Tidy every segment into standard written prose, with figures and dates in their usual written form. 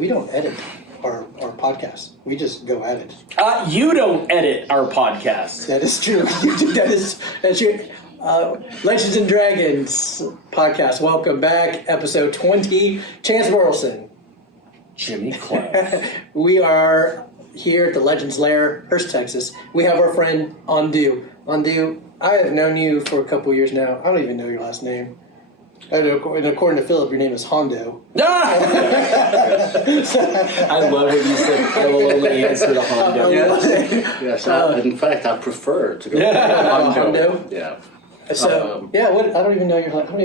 we don't edit our podcast. We just go at it. You don't edit our podcast. That is true. That's true. Legends and Dragons podcast. Welcome back. Episode 20. Chance Burleson. Jimmy Clough. We are here at the Legends Lair, Hurst, Texas. We have our friend Andu. Andu, I have known you for a couple years now. I don't even know your last name. And according to Philip, your name is Hondo. I love what you said. I will only answer to Hondo. Yes, in fact, I prefer to go with Hondo. Yeah. So I don't even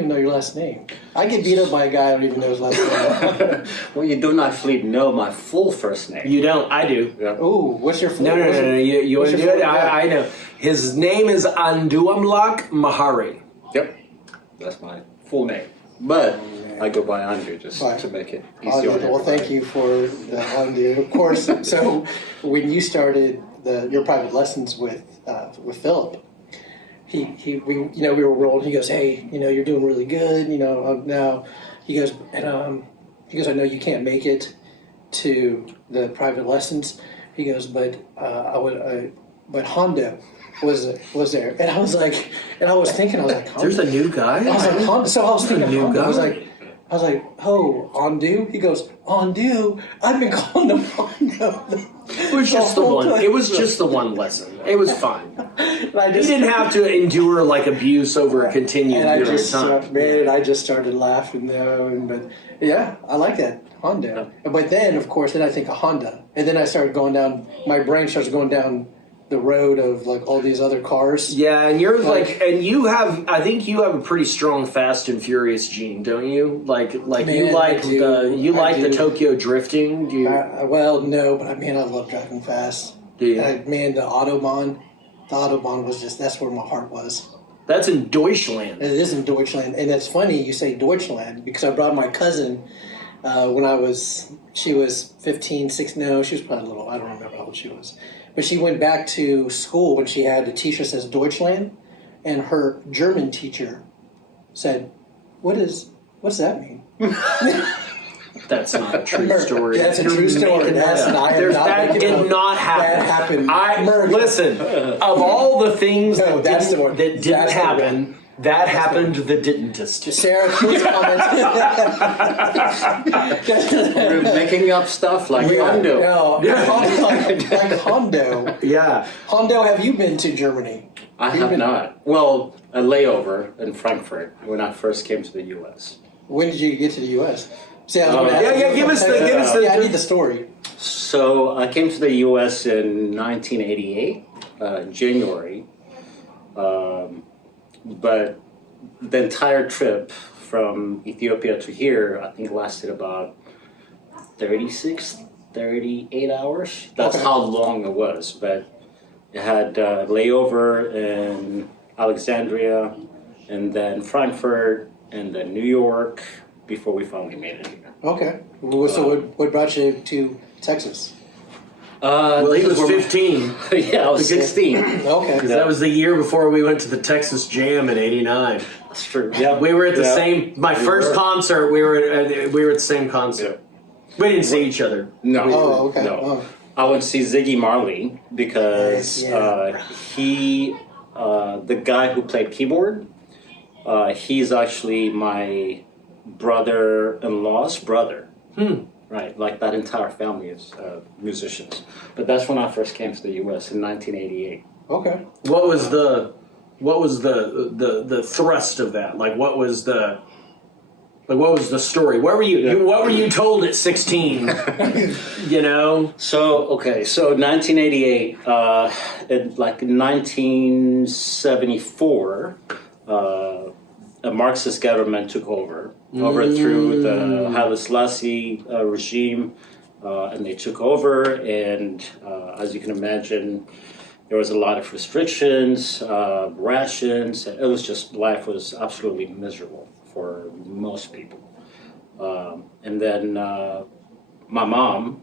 know your last name. I get beat up by a guy I don't even know his last name. Well, you don't actually know my full first name. You don't. I do. Yeah. Ooh, what's your full? No. You want to do it? I know. His name is Andumlak Meharie. Yep, that's my full name. But I go by Andu just to make it easier. Well, thank you for the Andu. Of course. So when you started your private lessons with Philip, we were rolling. He goes, hey, you're doing really good. Now he goes, I know you can't make it to the private lessons. He goes, but Hondo was there, and I was thinking, Hondo? There's a new guy. I was like, Hondo. So I was thinking, new Hondo. guy. I was like, oh, Andu? He goes, Andu? I've been calling him Hondo. It was just the one. It was just the one lesson. It was fine. He didn't have to endure like abuse over a continued period of time. I just started laughing though, but yeah, I like that Hondo. But then, of course, I think of Honda, and then I started going down. My brain starts going down the road of like all these other cars. Yeah, and you're I think you have a pretty strong Fast and Furious gene, don't you? You like the Tokyo drifting. Do you? Well, no, but I love driving fast. Do you? The Autobahn was that's where my heart was. That's in Deutschland. It is in Deutschland, and it's funny you say Deutschland because I brought my cousin when she was 15, 16. No, she was probably a little. I don't remember how old she was. But she went back to school when she had a T-shirt that says Deutschland, and her German teacher said, what's that mean? That's not a true story. That's a true story. That did not happen. That happened. Listen, of all the things that didn't happen, that happened the didn'test. Sarah, please comment. We're making up stuff like Hondo. No, like Hondo. Yeah. Hondo, have you been to Germany? I have not. Well, a layover in Frankfurt when I first came to the U.S. When did you get to the U.S.? See, give us the. Yeah, I need the story. So I came to the U.S. in 1988, January. But the entire trip from Ethiopia to here, I think lasted about 38 hours. That's how long it was. But it had a layover in Alexandria, and then Frankfurt, and then New York, before we finally made it here. Okay. So what brought you to Texas? He was 15. Yeah, I was 16. Okay. Because that was the year before we went to the Texas Jam in '89. That's true. Yeah, we were at the same. My first concert, we were at the same concert. Yeah. We didn't see each other. No. Oh, okay. No. Oh. I went to see Ziggy Marley because the guy who played keyboard, he's actually my brother-in-law's brother. Right, like that entire family is musicians. But that's when I first came to the U.S. in 1988. Okay. What was the thrust of that? What was the story? What were you told at 16? So 1988, in 1974, a Marxist government took overthrew the Haile Selassie regime, and they took over. And as you can imagine, there was a lot of restrictions, rations. It was just, life was absolutely miserable for most people. And then our mom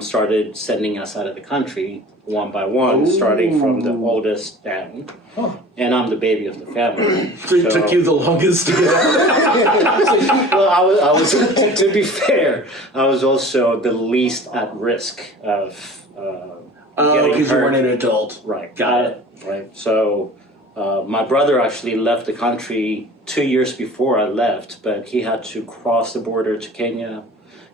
started sending us out of the country one by one, starting from the oldest down. And I'm the baby of the family. So it took you the longest to get out. Well, I was to be fair, I was also the least at risk of getting because you hurt. weren't an adult. Right. Got it. Right. So my brother actually left the country 2 years before I left, but he had to cross the border to Kenya.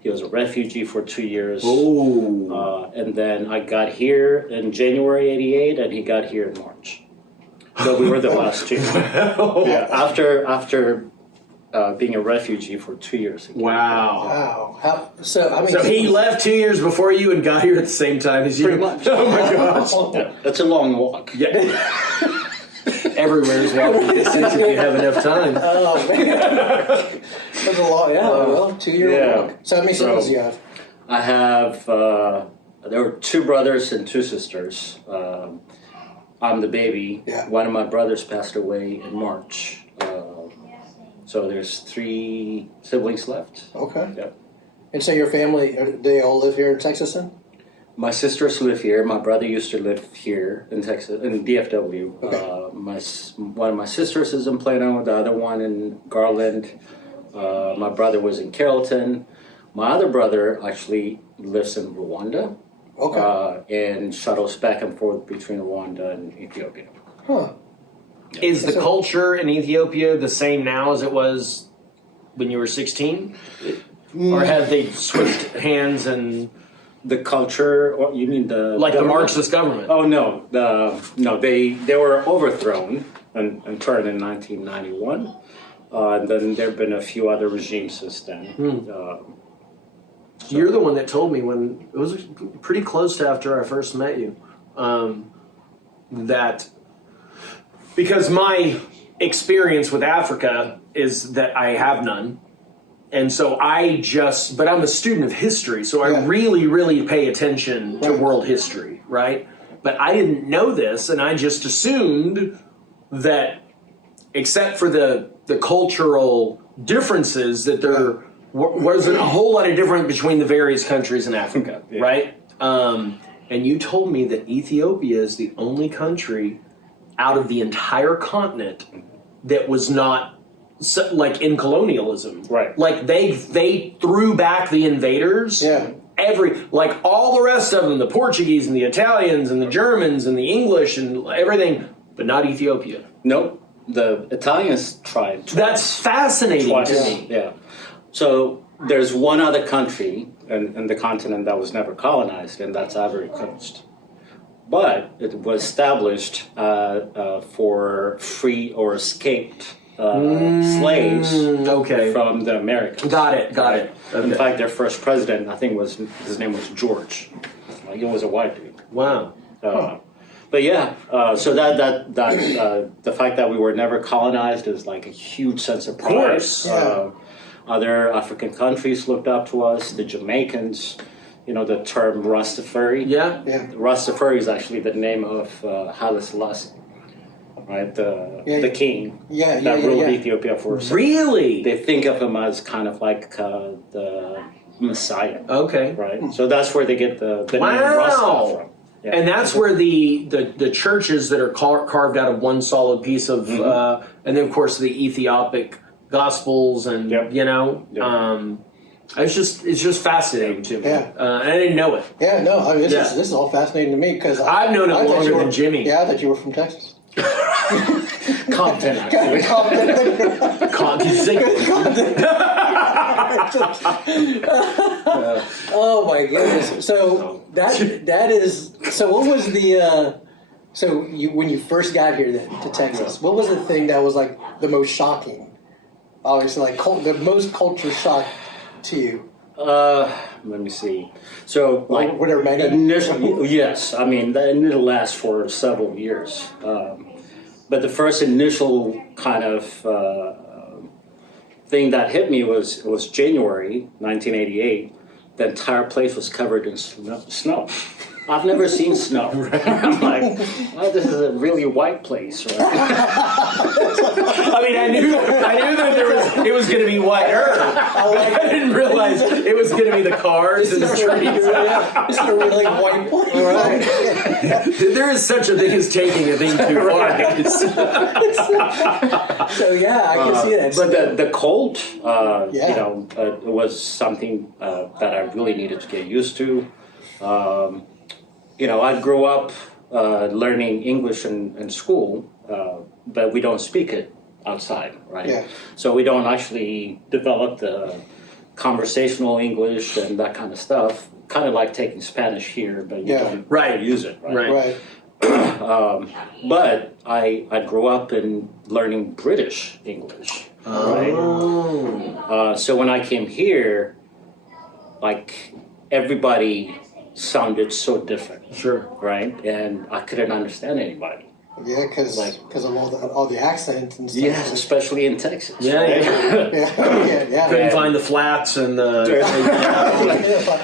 He was a refugee for 2 years. Oh. And then I got here in January '88, and he got here in March. So we were the last two. Yeah. After being a refugee for 2 years. Wow. Wow. So he left 2 years before you and got here at the same time as you. Pretty much. Oh my gosh. Yeah, that's a long walk. Yeah. Everywhere is walking distance if you have enough time. Oh man. That's a lot. Yeah. Well, 2 year Yeah. walk. So how many siblings do you have? I have, there were 2 brothers and 2 sisters. I'm the baby. Yeah. One of my brothers passed away in March. So there's 3 siblings left. Okay. Yep. And so your family, they all live here in Texas then? My sisters live here. My brother used to live here in Texas, in DFW. Okay. One of my sisters is in Plano, the other one in Garland. My brother was in Carrollton. My other brother actually lives in Rwanda. Okay. And shuttles back and forth between Rwanda and Ethiopia. Huh. Is the culture in Ethiopia the same now as it was when you were 16? Or have they switched hands and... The culture, or you mean the Like the government? Marxist government? Oh no, they were overthrown and turned in 1991. And then there have been a few other regimes since then. You're the one that told me when it was pretty close to after I first met you, that because my experience with Africa is that I have none. And so but I'm a student of history, so I really, really pay attention to world history, right? But I didn't know this, and I just assumed that except for the cultural differences, that there wasn't a whole lot of difference between the various countries in Africa, right? And you told me that Ethiopia is the only country out of the entire continent that was not like in colonialism. Right. Like they threw back the invaders. Yeah. Like all the rest of them, the Portuguese and the Italians and the Germans and the English and everything, but not Ethiopia. Nope. The Italians tried. That's fascinating Twice. to me. Yeah. So there's one other country in the continent that was never colonized, and that's Ivory Coast. But it was established for free or escaped slaves from the Americans. Got it. Okay. In fact, their first president, I think, his name was George. He was a white dude. Wow. But yeah, so that the fact that we were never colonized is like a huge sense of pride. Of course. Other African countries looked up to us. The Jamaicans, the term Rastafari. Yeah. Rastafari is actually the name of Haile Selassie, right? The king that ruled Ethiopia for. Really? They think of him as kind of like the Messiah. Okay. Right. So that's where they get the name Rasta from. Yeah. And that's where the churches that are carved out of one solid piece of, and then of course the Ethiopic Gospels, and it's just fascinating to me. Yeah. And I didn't know it. Yeah, no, I mean, this is all fascinating to me because I've known it I thought longer you were- than Jimmy. Yeah, I thought you were from Texas. Compton, actually. Oh my goodness! So that is so. What was the when you first got here to Texas? What was the thing that was like the most shocking? Obviously, like the most culture shock to you. Let me see. So, like, were there many? Yes, I mean, it'll last for several years. But the first initial kind of thing that hit me was January 1988. The entire place was covered in snow. I've never seen snow. I'm like, oh, this is a really white place. Right? I mean, I knew that it was going to be whiter. I didn't realize it was going to be the cars and the trees. It's a really white place. Right. There is such a thing as taking a thing too far. So yeah, I can see that. But the cold, was something that I really needed to get used to. I grew up learning English in school, but we don't speak it outside, right? Yeah. So we don't actually develop the conversational English and that kind of stuff. Kind of like taking Spanish here, but you don't use it, right? Right. But I grew up in learning British English, right? So when I came here, like everybody sounded so different. Sure. Right? And I couldn't understand anybody. Yeah, because of all the accents and stuff. Yes, especially in Texas. Yeah, right? yeah. Couldn't find the flats and the.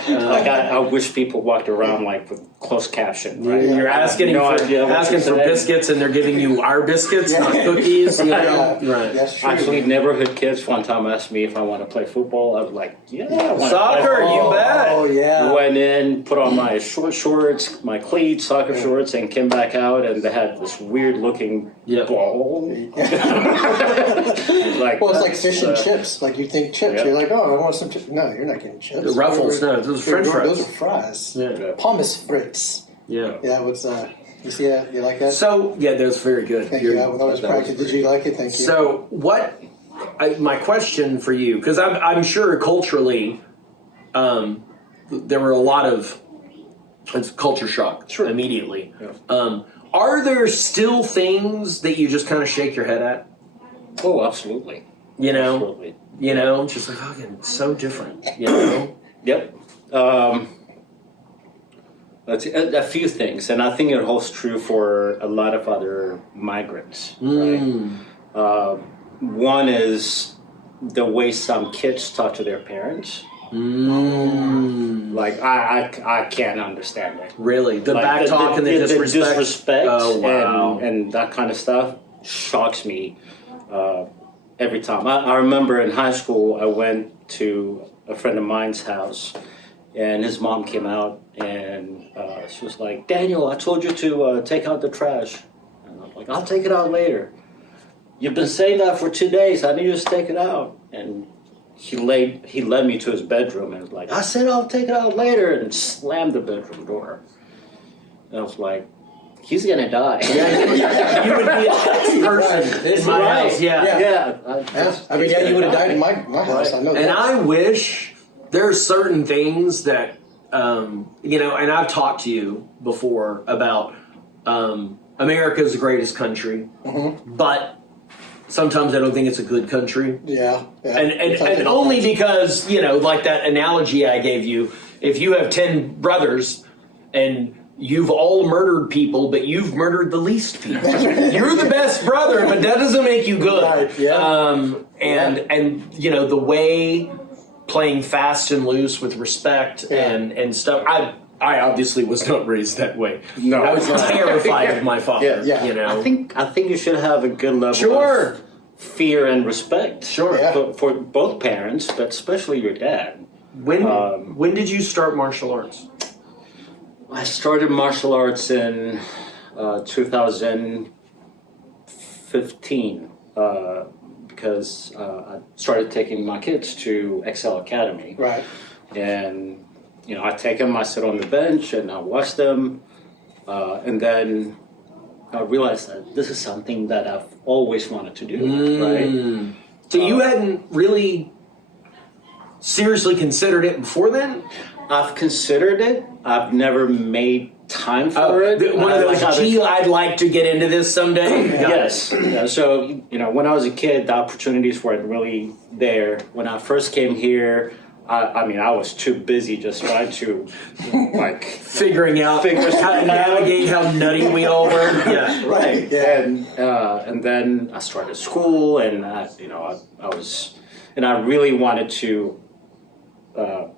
Like I wish people walked around like with closed caption. Right? You're asking for biscuits, and they're giving you our biscuits, not cookies. Yeah. Right. That's true. Actually, neighborhood kids one time asked me if I want to play football. I was like, yeah, I want Soccer, to play you bet. Oh yeah. Went in, put on my short shorts, my cleats, soccer shorts, and came back out, and they had this weird-looking ball. Well, it's like fish and chips. Like you think chips, you're like, oh, I want some chips. No, you're not getting chips. The Ruffles, no, those are French fries. Those are fries. Yeah. Pommes frites. Yeah. Yeah. What's you see that? You like that? So yeah, that's very good. Thank you. That was practice. Did you like it? Thank you. So my question for you, because I'm sure culturally, there were a lot of culture shock immediately. Yeah. Are there still things that you just kind of shake your head at? Oh, absolutely. Absolutely. Just like, fucking so different, Yep. A few things, and I think it holds true for a lot of other migrants. Right? One is the way some kids talk to their parents. Like I can't understand it. Really, the back talk and the disrespect. Oh wow! And that kind of stuff shocks me every time. I remember in high school, I went to a friend of mine's house, and his mom came out, and she was like, "Daniel, I told you to take out the trash." And I'm like, "I'll take it out later." You've been saying that for 2 days. I need you to take it out. And he led me to his bedroom and was like, I said I'll take it out later, and slammed the bedroom door. And I was like, he's gonna die. You would be a person in my house. Yeah. I mean, you would have died in my house. I know that. And I wish there are certain things that, and I've talked to you before about America's the greatest country, but sometimes I don't think it's a good country. Yeah. And only because, like that analogy I gave you, if you have 10 brothers and you've all murdered people, but you've murdered the least people. You're the best brother, but that doesn't make you good. Right, yeah. And the way playing fast and loose with respect and stuff, I obviously was not raised that way. No. I was terrified of my father. Yeah. I think you should have a good level of fear and respect. For both parents, but especially your dad. When did you start martial arts? I started martial arts in 2015 because I started taking my kids to Excel Academy. Right. And, I take them, I sit on the bench, and I watch them. And then I realized that this is something that I've always wanted to do, right? So you hadn't really seriously considered it before then? I've considered it. I've never made time for it. One of those, I'd like to get into this someday? Yes. Yeah, so, when I was a kid, the opportunities weren't really there. When I first came here, I was too busy just trying to, figuring out how to navigate how nutty we all were. Yeah. Right. Yeah. And then I started school, and, I really wanted to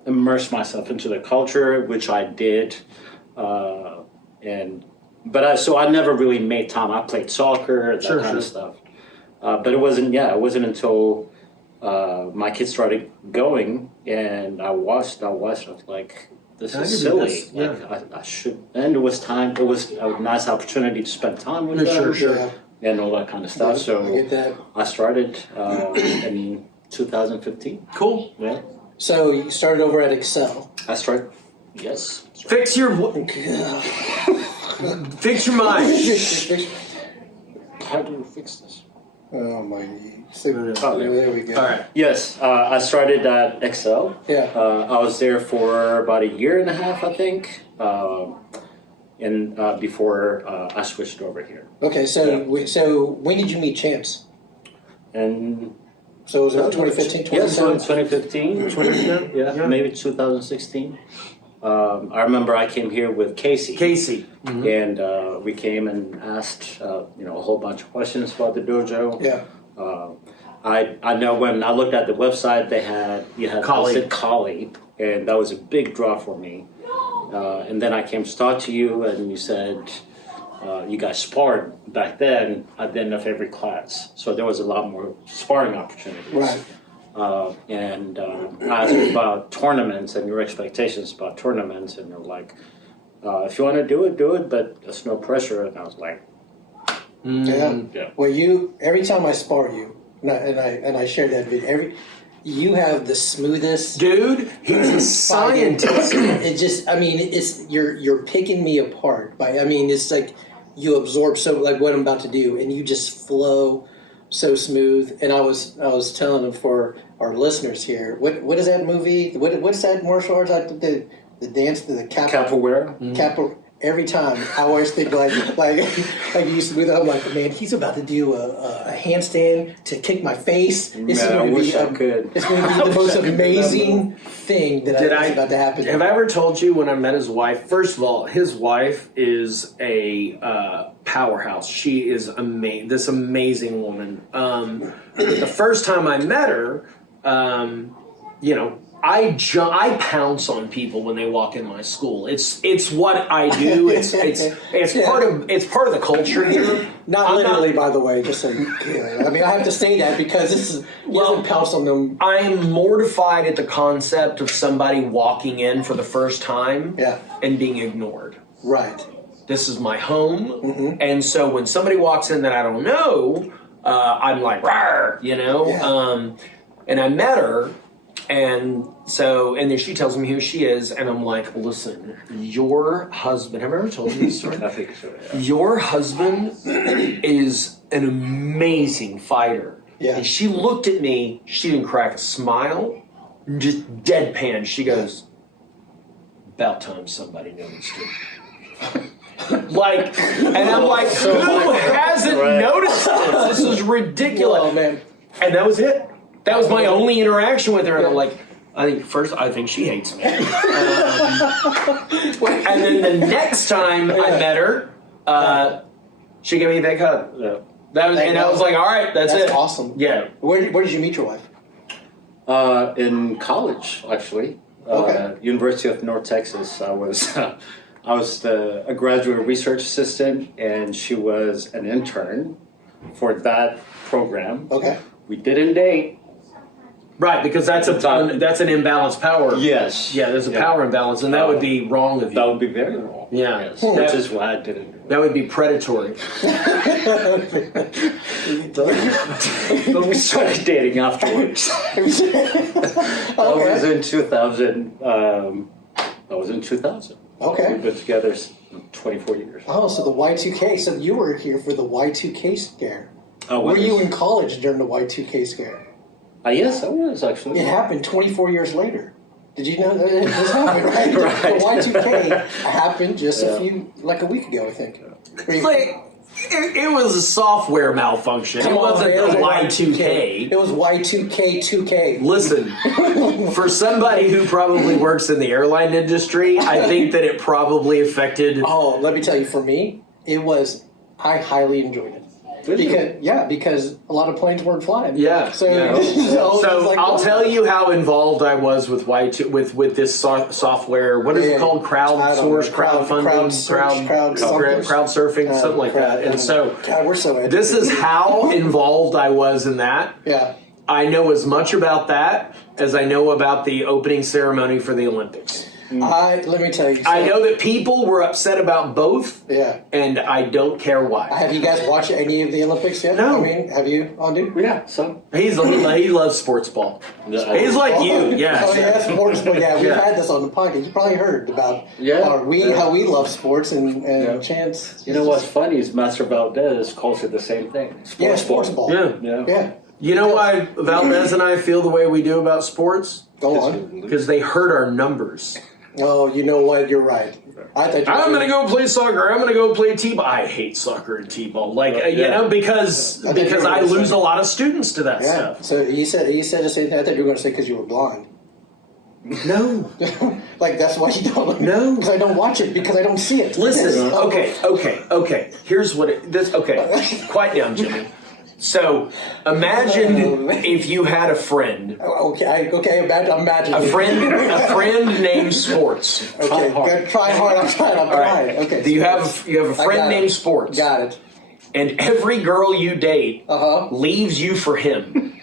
immerse myself into the culture, which I did. So I never really made time. I played soccer, that kind of stuff. But it wasn't until my kids started going and I watched. I was like, this is silly. I should. And it was time. It was a nice opportunity to spend time with them. Sure. And all that kind of stuff. So I get that. I started in 2015. Cool. Yeah. So you started over at Excel. I started. Yes. Fix your fix your mind. How do you fix this? Oh my! So, there there we go. All right. Yes, I started at Excel. Yeah. I was there for about a year and a half, I think, before I switched over here. Okay. So when did you meet Chance? And So it was about 2015, yes, 2017? 2015, maybe 2016. I remember I came here with Casey. And we came and asked, a whole bunch of questions about the dojo. Yeah. I know when I looked at the website, you had Kali, and that was a big draw for me. And then I came to talk to you, and you said you guys sparred back then at the end of every class, so there was a lot more sparring opportunities. Right. And I asked you about tournaments and your expectations about tournaments, and you're like, if you want to do it, but there's no pressure. And I was like, Yeah. Well, every time I spar you, and I shared that video, you have the smoothest. Dude, he's a scientist. It just, it's you're picking me apart. It's like you absorb like what I'm about to do, and you just flow so smooth. And I was telling them for our listeners here, what is that movie? What is that martial arts? The dance to the capoeira. Every time I always think like you used to do that. I'm like, man, he's about to do a handstand to kick my face. It's going to be the most amazing thing that is about to happen. Have I ever told you when I met his wife? First of all, his wife is a powerhouse. She is this amazing woman. The first time I met her, I pounce on people when they walk in my school. It's what I do. It's part of the culture here. Not literally, by the way. Just so I have to say that because you don't pounce on them. I'm mortified at the concept of somebody walking in for the first time and being ignored. Right. This is my home, and so when somebody walks in that I don't know, I'm like, rawr, and I met her. And then she tells me who she is, and I'm like, listen, your husband, have I ever told you this story? I think so, yeah. Your husband is an amazing fighter. Yeah. And she looked at me, she didn't crack a smile, just deadpan. She goes, about time somebody noticed it. And I'm like, who hasn't noticed this? This is ridiculous. Oh, man. And that was it. That was my only interaction with her, and I'm like, I think she hates me. And then the next time I met her, she gave me a big hug. Yeah. I was like, all right, that's it. That's awesome. Yeah. Where did you meet your wife? In college, actually. University of North Texas. I was a graduate research assistant, and she was an intern for that program. Okay. We didn't date. Right, because that's an imbalanced power. Yes. Yeah, there's a power imbalance, and that would be wrong of you. That would be very wrong. Yeah. Yes. Which is why I didn't do it. That would be predatory. But we started dating afterwards. That was in 2000. Okay. We've been together 24 years. Oh, so the Y2K. So you were here for the Y2K scare. Were you in college during the Y2K scare? Yes, I was actually. It happened 24 years later. Did you know that this happened, right? Right. The Y2K happened just a week ago, I think. It was a software malfunction. It wasn't the Y2K. It was Y2K 2K. Listen, for somebody who probably works in the airline industry, I think that it probably affected... Oh, let me tell you, for me, I highly enjoyed it. Because a lot of planes weren't flying. Yeah. So, Yeah. so I'll tell you how involved I was with with this software. What is it called? Crowdsource, crowdfunding, crowd surfing, something like that. And so, God, we're so educated. this is how involved I was in that. Yeah. I know as much about that as I know about the opening ceremony for the Olympics. Let me tell you. I know that people were upset about both. Yeah. And I don't care why. Have you guys watched any of the Olympics yet? No. I mean, have you, Andu? Yeah, some. He loves sports ball. He's like you, yeah. Oh yeah, sports. But yeah, we've had this on the podcast. You probably heard about how we love sports and Chance. You know what's funny is Master Valdez calls it the same thing. Sports ball. Yeah. You know why Valdez and I feel the way we do about sports? Go on. Because they hurt our numbers. Oh, you know what? You're right. I'm going to go play soccer. I'm going to go play t-ball. I hate soccer and t-ball. Because I lose a lot of students to that stuff. So he said the same thing. I thought you were going to say because you were blind. No. Like, that's why you don't. No. Because I don't watch it, because I don't see it. Listen, okay. Here's what quiet down, Jimmy. So, imagine if you had a friend. Imagine. A friend named Sports. Okay, try hard. I'm trying. Right. Okay. You have a friend named Sports. Got it. And every girl you date leaves you for him.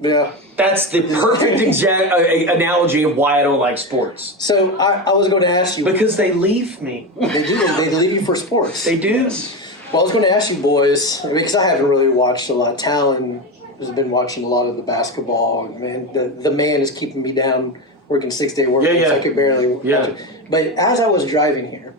Yeah. That's the perfect analogy of why I don't like sports. So I was going to ask you, because they leave me. They do. They leave you for sports. They do. Well, I was going to ask you boys, because I haven't really watched a lot. Talon has been watching a lot of the basketball. Man, the man is keeping me down, working 6-day work weeks. I could barely watch it. But as I was driving here,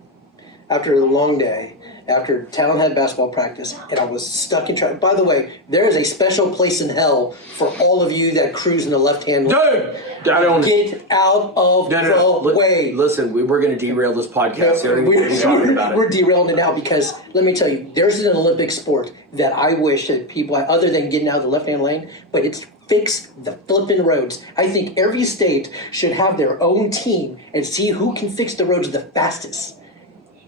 after a long day, after Talon had basketball practice, and I was stuck in traffic. By the way, there is a special place in hell for all of you that cruise in the left-hand lane. Dude! I don't... Get out of the way. Listen, we're going to derail this podcast. We're derailing it now because, let me tell you, there's an Olympic sport that I wish that people, other than getting out of the left-hand lane, but it's fix the flipping roads. I think every state should have their own team and see who can fix the roads the fastest.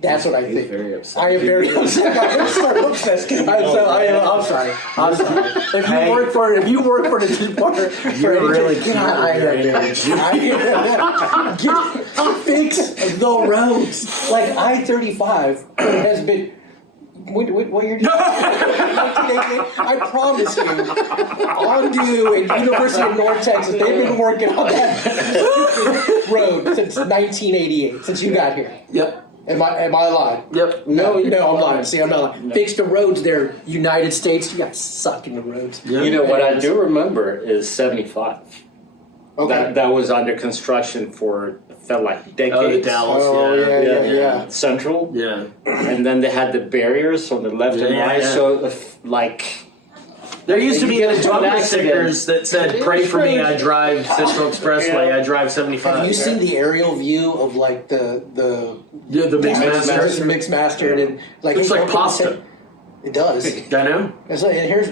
That's what I think. Very upset. I am very upset. I'm so upset. I'm sorry. If you work for the department, fix the roads. Like I-35 has been. What you're doing? I promise you, Andu and University of North Texas, they've been working on that road since 1988, since you got here. Yep. Am I lying? Yep. No, I'm lying. See, I'm not lying. No. Fix the roads there, United States. You guys suck in the roads. Yep. You know, what I do remember is 75. Okay. That was under construction for, felt like decades. Oh, the Dallas, yeah. Central. Yeah. And then they had the barriers on the left and right. Yeah. So, like... There used to be those bumper stickers that said, "Pray for me, I drive Central Expressway, I drive 75. Have you seen the aerial view of like the mixed master and like it's like pasta. It does. I know. It's like, and here's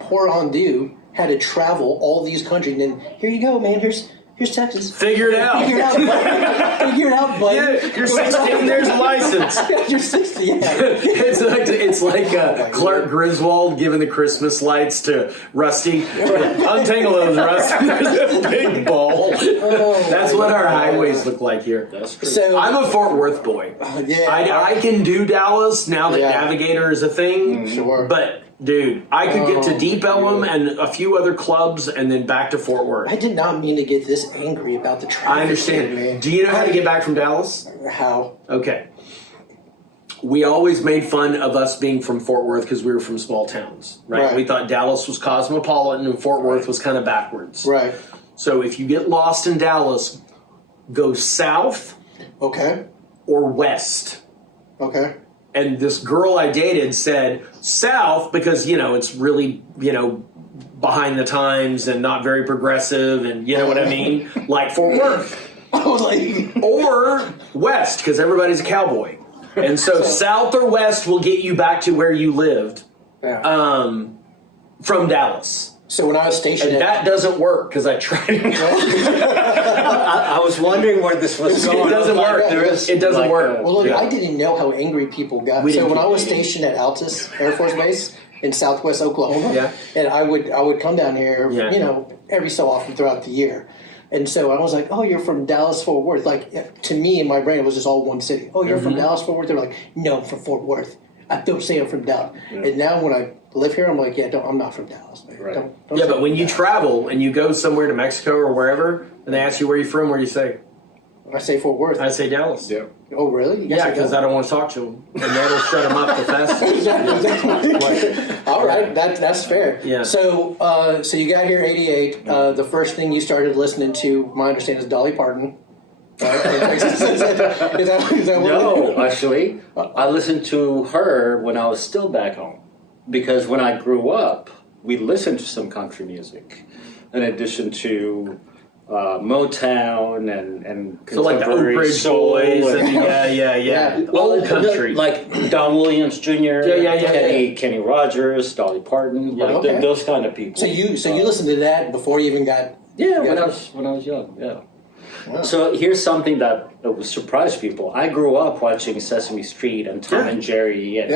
poor Andu had to travel all these countries, and then here you go, man. Here's Texas. Figure it out. Figure it out, buddy. Yeah, you're 16. There's a license. You're 60. Yeah. It's like Clark Griswold giving the Christmas lights to Rusty. Untangle those, Rusty. There's a big ball. That's what our highways look like here. That's true. So, I'm a Fort Worth boy. I can do Dallas now that Navigator is a thing. Sure. But dude, I could get to Deep Ellum and a few other clubs and then back to Fort Worth. I did not mean to get this angry about the traffic. I understand. Man. Do you know how to get back from Dallas? How? Okay. We always made fun of us being from Fort Worth because we were from small towns, right? We thought Dallas was cosmopolitan and Fort Worth was kind of backwards. Right. So if you get lost in Dallas, go south or west. Okay. And this girl I dated said south because, it's really, behind the times and not very progressive and you know what I mean? Like Fort Worth. I was like... Or west because everybody's a cowboy. And so south or west will get you back to where you lived from Dallas. So when I was stationed And that doesn't work because I tried. I was wondering where this was going. It doesn't work. It doesn't work. Well, look, I didn't know how angry people got. So when I was stationed at Altus Air Force Base in Southwest Oklahoma, and I would come down here, every so often throughout the year. And so I was like, "Oh, you're from Dallas, Fort Worth." Like to me, in my brain, it was just all one city. "Oh, you're from Dallas, Fort Worth." They're like, "No, I'm from Fort Worth." I don't say I'm from Dallas. And now when I live here, I'm like, I'm not from Dallas. Man. Right. Don't But when you travel and you go somewhere to Mexico or wherever, and they ask you where you're from, where do you say? I say Fort Worth. I say Dallas. Yeah. Oh, really? Yeah, because I don't want to talk to them, and that'll shut them up the fastest. All right, that's fair. Yeah. So, so you got here '88. The first thing you started listening to, my understanding, is Dolly Parton. Is that what No, actually, I listened to her when I was still back home. Because when I grew up, we listened to some country music, in addition to Motown and So like the Oak contemporary Ridge soul Boys, and- Yeah. old country. like Don Williams Jr., Kenny Rogers, Dolly Parton, those kind of people. So you listened to that before you even got when I was young, yeah. Wow. So here's something that would surprise people. I grew up watching Sesame Street and Tom and Jerry and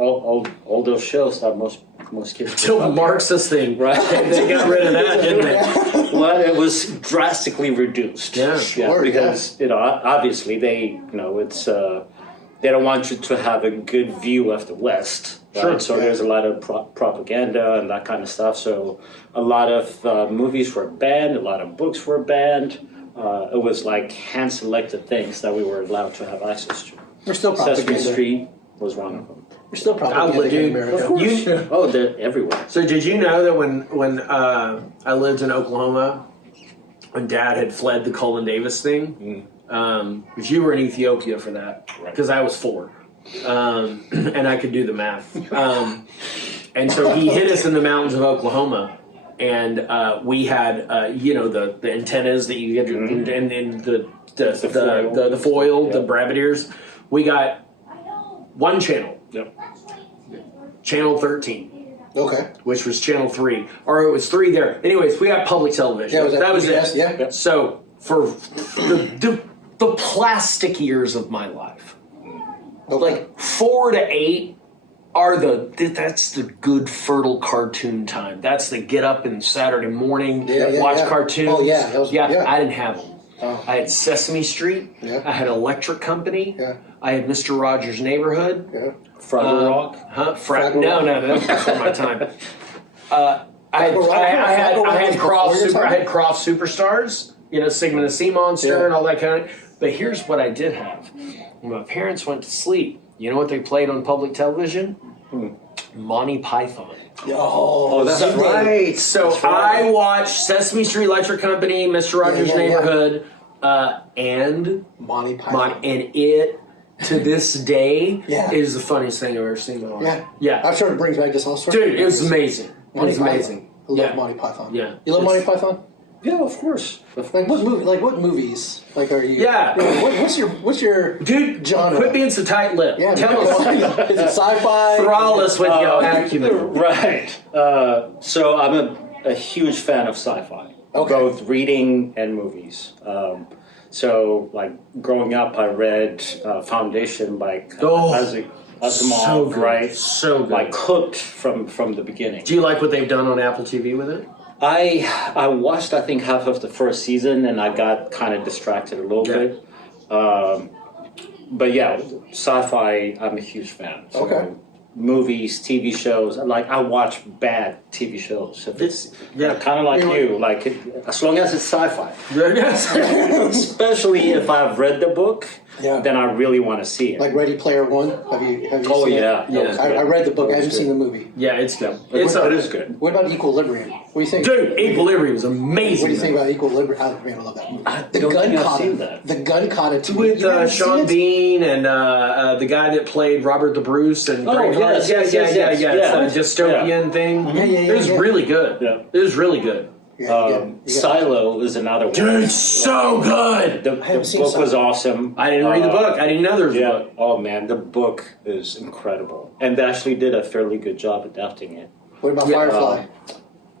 all those shows that most kids. Till the Marxist thing, right? They got rid of that, didn't they? Well, it was drastically reduced. Because obviously they it's they don't want you to have a good view of the West. Right? Sure. So there's a lot of propaganda and that kind of stuff. So a lot of movies were banned, a lot of books were banned. It was like hand-selected things that we were allowed to have access to. We're still propaganda. Sesame Street was one of them. We're still propaganda in America. Of course. They're everywhere. So did you know that when I lived in Oklahoma, when Dad had fled the Cullen Davis thing, because you were in Ethiopia for that, because I was 4, and I could do the math, and so he hid us in the mountains of Oklahoma. And we had, the antennas that you get, and the foil, the rabbit ears. We got one channel, channel 13, which was channel 3, or it was 3 there. Anyways, we got public television. That was it. Yeah. So for the plastic years of my life, like 4 to 8. That's the good fertile cartoon time. That's the get up and Saturday morning, watch cartoons. Oh yeah, I didn't have them. I had Sesame Street. I had Electric Company. I had Mr. Rogers' Neighborhood. Fraggle Rock. No, that's before my time. I had Croft Superstars. Sigmund the Sea Monster and all that kind of. But here's what I did have. When my parents went to sleep. You know what they played on public television? Monty Python. Oh, that's right. So I watched Sesame Street, Electric Company, Mr. Rogers' Neighborhood, and Monty Python. And it, to this day, is the funniest thing I've ever seen in my life. Yeah. I'm sure it brings back just all sorts Dude, it was amazing. It was amazing. I love Monty Python. Yeah. You love Monty Python? Yeah, of course. Like what movie? Like what movies? Like are you? Yeah. What's your dude? genre? Quit being so tight-lipped. Yeah. Tell us. Is it sci-fi? Thrall us with your acumen. Right. So I'm a huge fan of sci-fi. Both reading and movies. So like growing up, I read Foundation by Asimov. So good. Right. So good. Like hooked from the beginning. Do you like what they've done on Apple TV with it? I watched, I think, half of the first season, and I got kind of distracted a little bit. But yeah, sci-fi, I'm a huge fan. So movies, TV shows, like I watch bad TV shows. If it's kind of like you, like as long as it's sci-fi. Especially if I've read the book, then I really want to see it. Like Ready Player One. Have you seen it? I read the book. I haven't seen the movie. Yeah, it's good. It is good. What about Equilibrium? What do you think? Dude, Equilibrium was amazing. What do you think about Equilibrium? I love that movie. The gun kata with Sean Bean and the guy that played Robert the Bruce and yes. It's a dystopian thing. It was really good. Yeah. It was really good. Silo is another one. Dude, so good. The book was awesome. I didn't read the book. I didn't know there was a book. Oh man, the book is incredible, and they actually did a fairly good job adapting it. What about Firefly?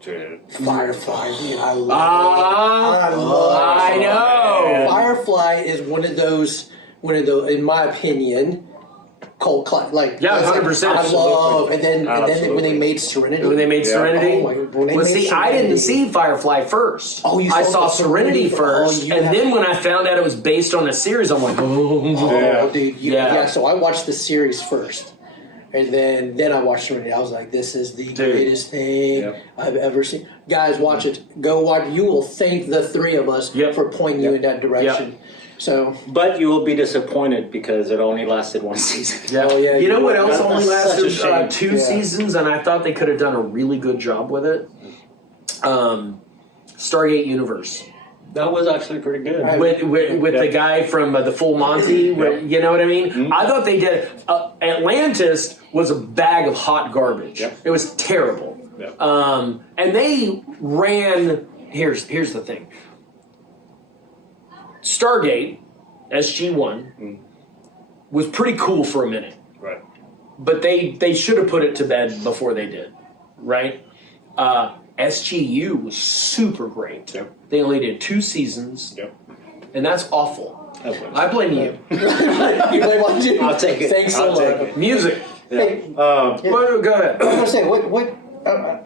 Firefly, dude, I love I know. Firefly is one of those, in my opinion, cult classic. Like, Yeah, 100%. I love, and then Absolutely. when they made Serenity. When they made Serenity? Oh my God, when they Well, made see, I Serenity. didn't see Firefly first. Oh, you I saw saw the Serenity Serenity first, first. Oh, you and have- then when I found out it was based on a series, I'm like, Oh, Yeah. dude, Yeah. yeah. So I watched the series first, and then I watched Serenity. I was like, "This is the greatest thing Yep. I've ever seen." Guys, watch it. Go watch. You will thank the three of us Yep. for pointing you in that direction. So, But you will be disappointed because it only lasted one season. yeah. Oh, yeah, You know what else that's only such a lasted shame. 2 Yeah. seasons, and I thought they could have done a really good job with it? Stargate Universe. That was actually pretty good. Right. With the guy from the Full Monty, you know what I mean? Mm-hmm. I thought they did. Atlantis was a bag of hot garbage. Yep. It was terrible. Yep. And they ran. Here's the thing. Stargate, SG-1, was pretty cool for a minute, Right. but they should have put it to bed before they did, right? SGU was super great. Yep. They only did 2 seasons, Yep. and that's awful. That was. I blame you. you play one too. I'll take it. Thanks I'll so take much. it. Music. Hey, Well, go ahead. I was gonna say what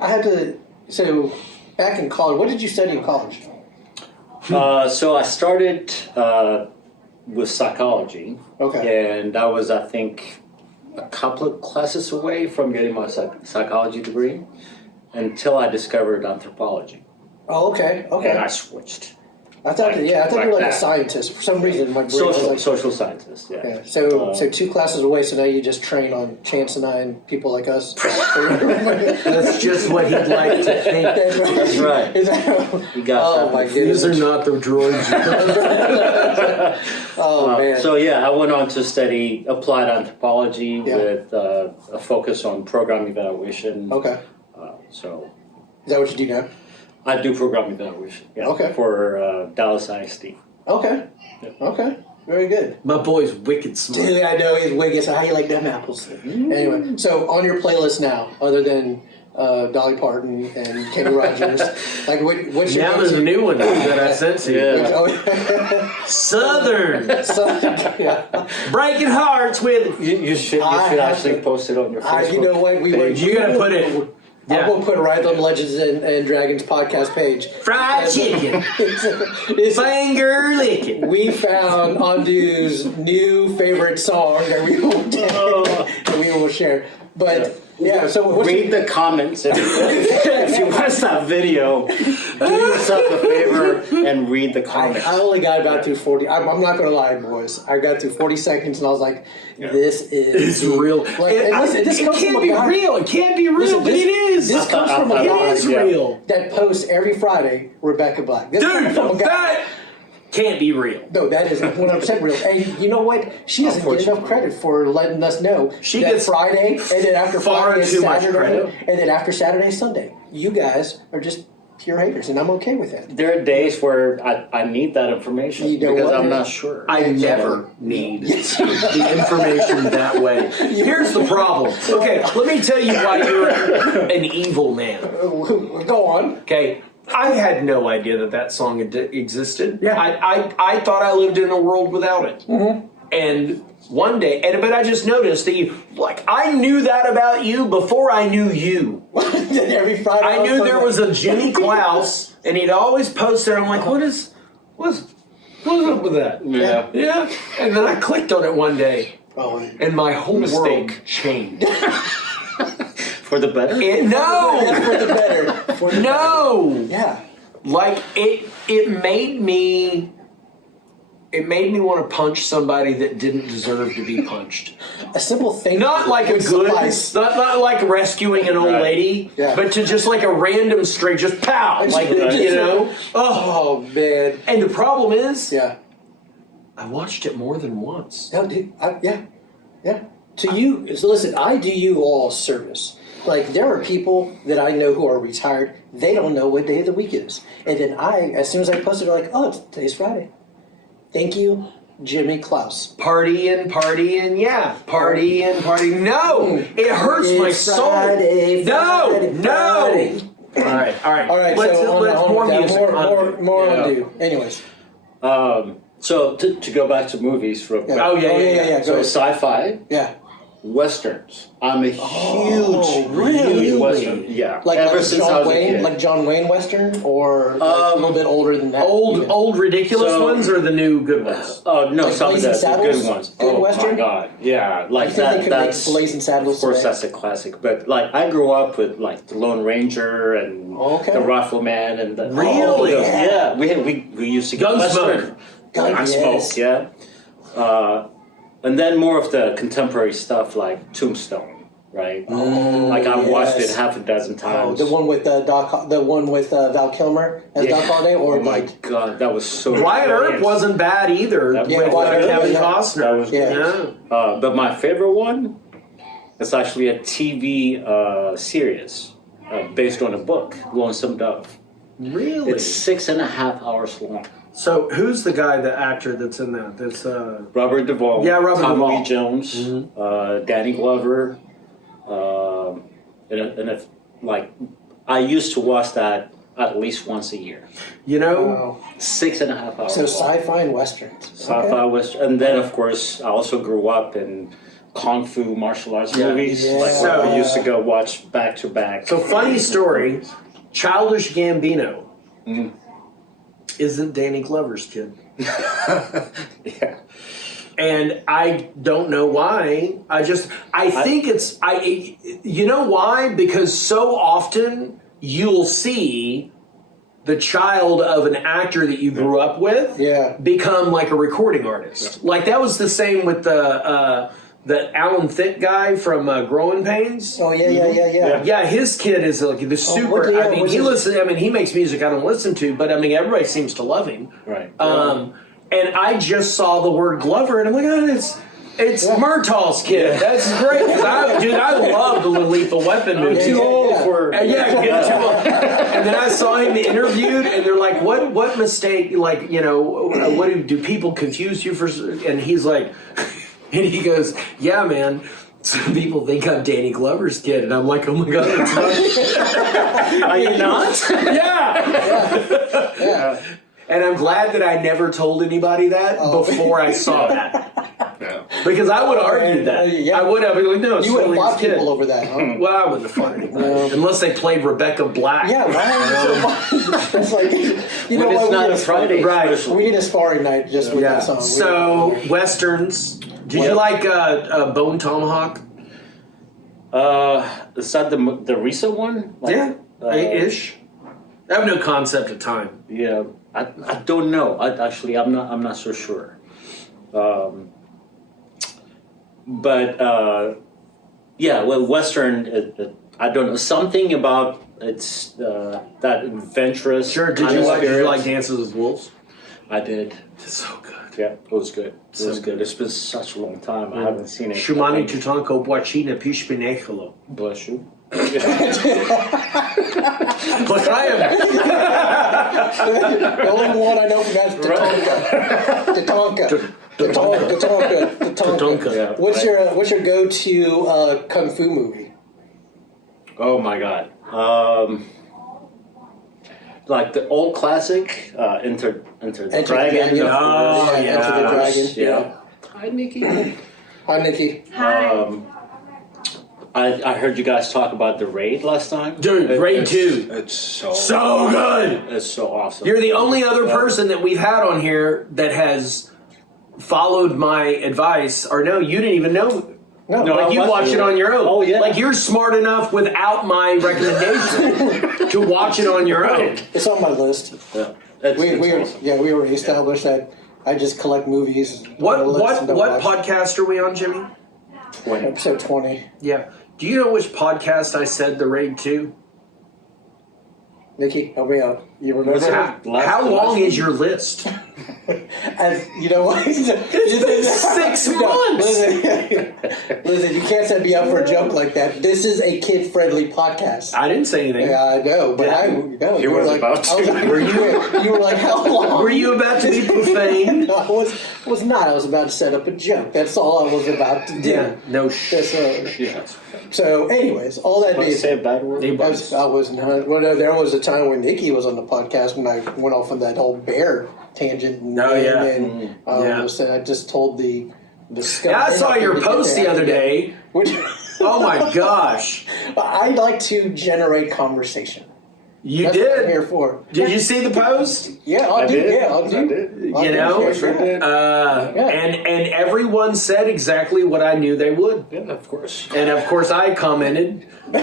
I had to. So back in college, what did you study in college? So I started with psychology. Okay. And I was, I think, a couple of classes away from getting my psychology degree until I discovered anthropology. Oh, okay. Okay. And I switched. I thought you were like a that. scientist for some reason. My brain was like, Social scientist, yeah. yeah. So 2 classes away. So now you just train on Chance and I and people like us. That's just what he'd like to think. That's right. Is that, You got oh that. my These goodness. are not the droids. Oh man. So yeah, I went on to study applied anthropology Yeah. with a focus on program evaluation. Okay. So Is that what you do now? I do program evaluation. Yeah, Okay. For Dallas ISD. Okay. Yeah. Okay. Very good. My boy's wicked smart. Dude, I know he's wicked. So how you like them apples? Anyway, so on your playlist now, other than Dolly Parton and Kenny Rogers, like what's your Now there's a new one that I sent to you. Yeah. Oh, Southern. so, yeah. Breaking hearts with. You should I have actually to- post it on your Facebook. You know what? We were. page. You gotta put it. I Yeah. will put it right on Legends and Dragons podcast page. Fried chicken. It's- Finger licking. we found Andu's new favorite song that we will share. But yeah, so what's Read the comments. If you watch that video, do yourself a favor and read the comments. I only got about through 40. I'm not going to lie, boys. I got through 40 seconds and I was like, this is It's real. Like, and listen, this it comes can't from a be guy- real. It can't be real, Listen, but it is. This comes from a I thought guy It is yeah. real. that posts every Friday, Rebecca Black. This comes from a Dude, guy. that can't be real. No, that is 100% real. And you know what? She doesn't get enough credit for letting us know She that gets Friday, and then after far Friday is too much Saturday, credit. and then after Saturday is Sunday. You guys are just pure haters, and I'm okay with that. There are days where I need that information You know because what? I'm not sure. I never need the information that way. Here's the problem. Okay, let me tell you why you're an evil man. Go on. Okay, I had no idea that song existed. Yeah. I thought I lived in a world without it. Mm-hmm. And one day, but I just noticed that I knew that about you before I knew you. Every Friday. I knew there was a Jimmy Klaus, and he'd always post there. I'm like, what's up with that? Yeah. Yeah. And then I clicked on it one day, Oh, and my whole world Mistake. changed. For the better? No, for the better. For the no. Yeah. Like it made me want to punch somebody that didn't deserve to be punched. A simple thing. Not like a would good, suffice. not like rescuing an old Right. lady, Yeah. but to just like a random string, just pow, like you know. Oh, Oh man. and the problem is, Yeah. I watched it more than once. No, dude. Yeah. To you, listen. I do you all a service. Like there are people that I know who are retired. They don't know what day of the week it is, and then as soon as I post it, they're like, "Oh, today's Friday." Thank you, Jimmy Klaus. Partying, yeah. Party. No! It hurts my It's soul. Friday, No! Friday, No! Friday. All right. Let's So more music. More Yeah. Andu. Anyways. So to go back to movies real quick. Oh yeah. Go So ahead. sci-fi, Yeah. westerns. I'm a huge really? western. Yeah. Like Ever since I John was a Wayne, kid. like John Wayne Western, or like a little bit older than that. Old ridiculous So- ones or the new good ones? Oh no, Like some of Blazing the Saddles? good ones. Good oh western? my god, yeah, like I think they could make that's Blazing Saddles Of course, today. that's a classic. But like, I grew up with like the Lone Ranger and Okay. the Rifleman and the Really? all of those. Yeah. Yeah, we used to get Gunsmoke. Gunsmoke, yeah. And then more of the contemporary stuff like Tombstone, right? Like I've watched it yes. half a dozen Oh, times. the one with Val Kilmer as Doc Holliday, or oh my like god, that was so. Wyatt Earp brilliant. wasn't bad either. That- with Yeah, Wyatt Earp, Kevin yeah. Costner. That was Yeah. Yeah. But my favorite one is actually a TV series based on a book, Lonesome Dove. Really? It's 6.5 hours long. So who's the guy, the actor that's in that? That's Robert Duvall, Yeah, Robert Tommy Duvall. Lee Jones, Danny Glover, and if like I used to watch that at least once a year. you know. wow. 6.5 hours. So long. sci-fi and westerns. Sci-fi Okay. Western, and then of course I also grew up in kung fu martial arts movies. Yeah. Like So- we used to go watch back to back. So funny story. Childish Gambino isn't Danny Glover's kid. Yeah. And I don't know why. I think it's you know why? Because so often you'll see the child of an actor that you grew up with Yeah. become like a recording artist. Like that was the same with the Alan Thicke guy from Growing Pains. Oh yeah. Yeah, his kid is like the super. what the- I mean, what's he his- listens. I mean, he makes music I don't listen to, but I mean, everybody seems to love him. Right. And I just saw the word Glover, and I'm like, oh, it's Murtaugh's kid. That's great, because I love the Lethal Weapon movie. too old for And then I saw him interviewed, and they're like, "What mistake? Like, you know, what do people confuse you for?" And he's like, and he goes, "Yeah, man. Some people think I'm Danny Glover's kid," and I'm like, "Oh my god, it's not." Are you not? Yeah. And I'm glad that I never told anybody that before I saw that. Because I would have argued that. Yeah. I would have been like, no, it's You would have totally his fought kid. people over that, huh? Well, I wouldn't have fought anybody. Unless they played Rebecca Black. Yeah, why? It's like, you know When what? it's we not need a Friday. Right. special. We need a sparring night just with that song. So, Westerns. Did you like Bone Tomahawk? Is that the recent one? Like, Ish. I have no concept of time. Yeah, I don't know. I'm not so sure. Yeah, well, Western. I don't know, something about it's that adventurous. Sure. Did kind you of like spirit. Dances with Wolves? I did. It's so good. Yeah, it was good. It was So good. It's been such a long time. I haven't seen it. Shumani Tutanko Boachina Pishpinechelo. Bless you. The only one I know from that is Tatanka. Tatanka. Yeah, What's right. your go-to kung fu movie? Oh my god. Like the old classic, Enter the Dragon. Dragon. of course. Oh, yeah. Enter the Dragon. Yeah. Hi, Nikki. Hi, Nikki. I heard you guys talk about the Raid last time. Dude, Raid 2. It's so good. It's so awesome. You're the only other person that we've had on here that has followed my advice. Or no, you didn't even know. No, Like you watch it on your own. Oh, yeah. Like you're smart enough without my recommendation to watch it on your own. it's on my list. Yeah. It's awesome. We already established that I just collect movies. What on a list and don't watch. podcast are we on, Jimmy? 20. Episode 20. Yeah. Do you know which podcast I said the Raid 2? Nikki, help me out. You remember? Was it- How long is your list? As you know what? It's been 6 months. Listen, you can't set me up for a joke like that. This is a kid-friendly podcast. I didn't say anything. Yeah, I know, but I know. He was about to. You were like, how long? Were you about to be profane? No, I was not. I was about to set up a joke. That's all I was about to do. Yeah, no shit. Yes. So, anyways, all that Want to being say a bad word? I was not. Well, no, there was a time when Nikki was on the podcast when I went off on that whole bear tangent. And, said I just told the scum. Yeah, I saw your post the other day. Which, Oh my gosh. I like to generate conversation. You That's what I'm did. here for. Did you see the post? Yeah, I'll I do. did. Yeah, I'll do. I did. You know? I sure did. And everyone said exactly what I knew they would. Yeah, of course. And of course I commented. I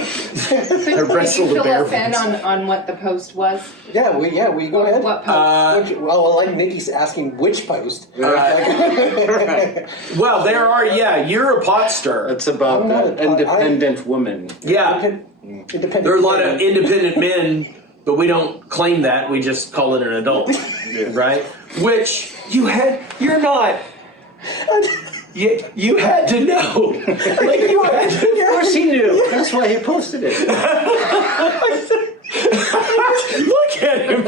Did you wrestled the fill bear. us in on what the post was? Yeah, we go ahead. What post? Like Nikki's asking which post. Right. Well, there are, you're a pot stirrer. It's about I'm not a- independent women. Yeah. Independent. There are a lot of independent men, but we don't claim that. We just call it an adult. Right? Which you're not. You had to know. Like you had to Of course he knew. That's why he posted it. Look at him.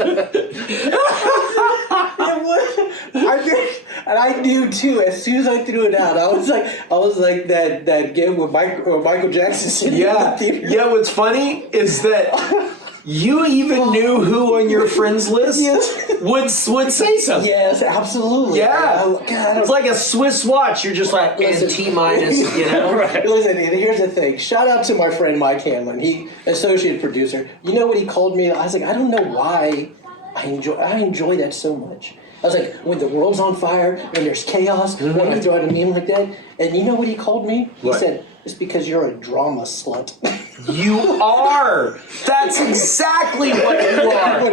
And I knew too. As soon as I threw it out, I was like that game with Michael Jackson sitting in the theater. Yeah, what's funny is that you even knew who on your friends list would say something. Yes, absolutely. Yeah. God, It's like a Swiss watch. You're just like Listen. T minus, you know? Right. Listen, and here's the thing. Shout out to my friend Mike Hanlon. He associate producer. You know what he called me? I was like, I don't know why I enjoy that so much. I was like, when the world's on fire and there's chaos, when I throw out a meme like that, and you know what he called me? He What? said, "It's because you're a drama slut." You are. That's exactly what you are.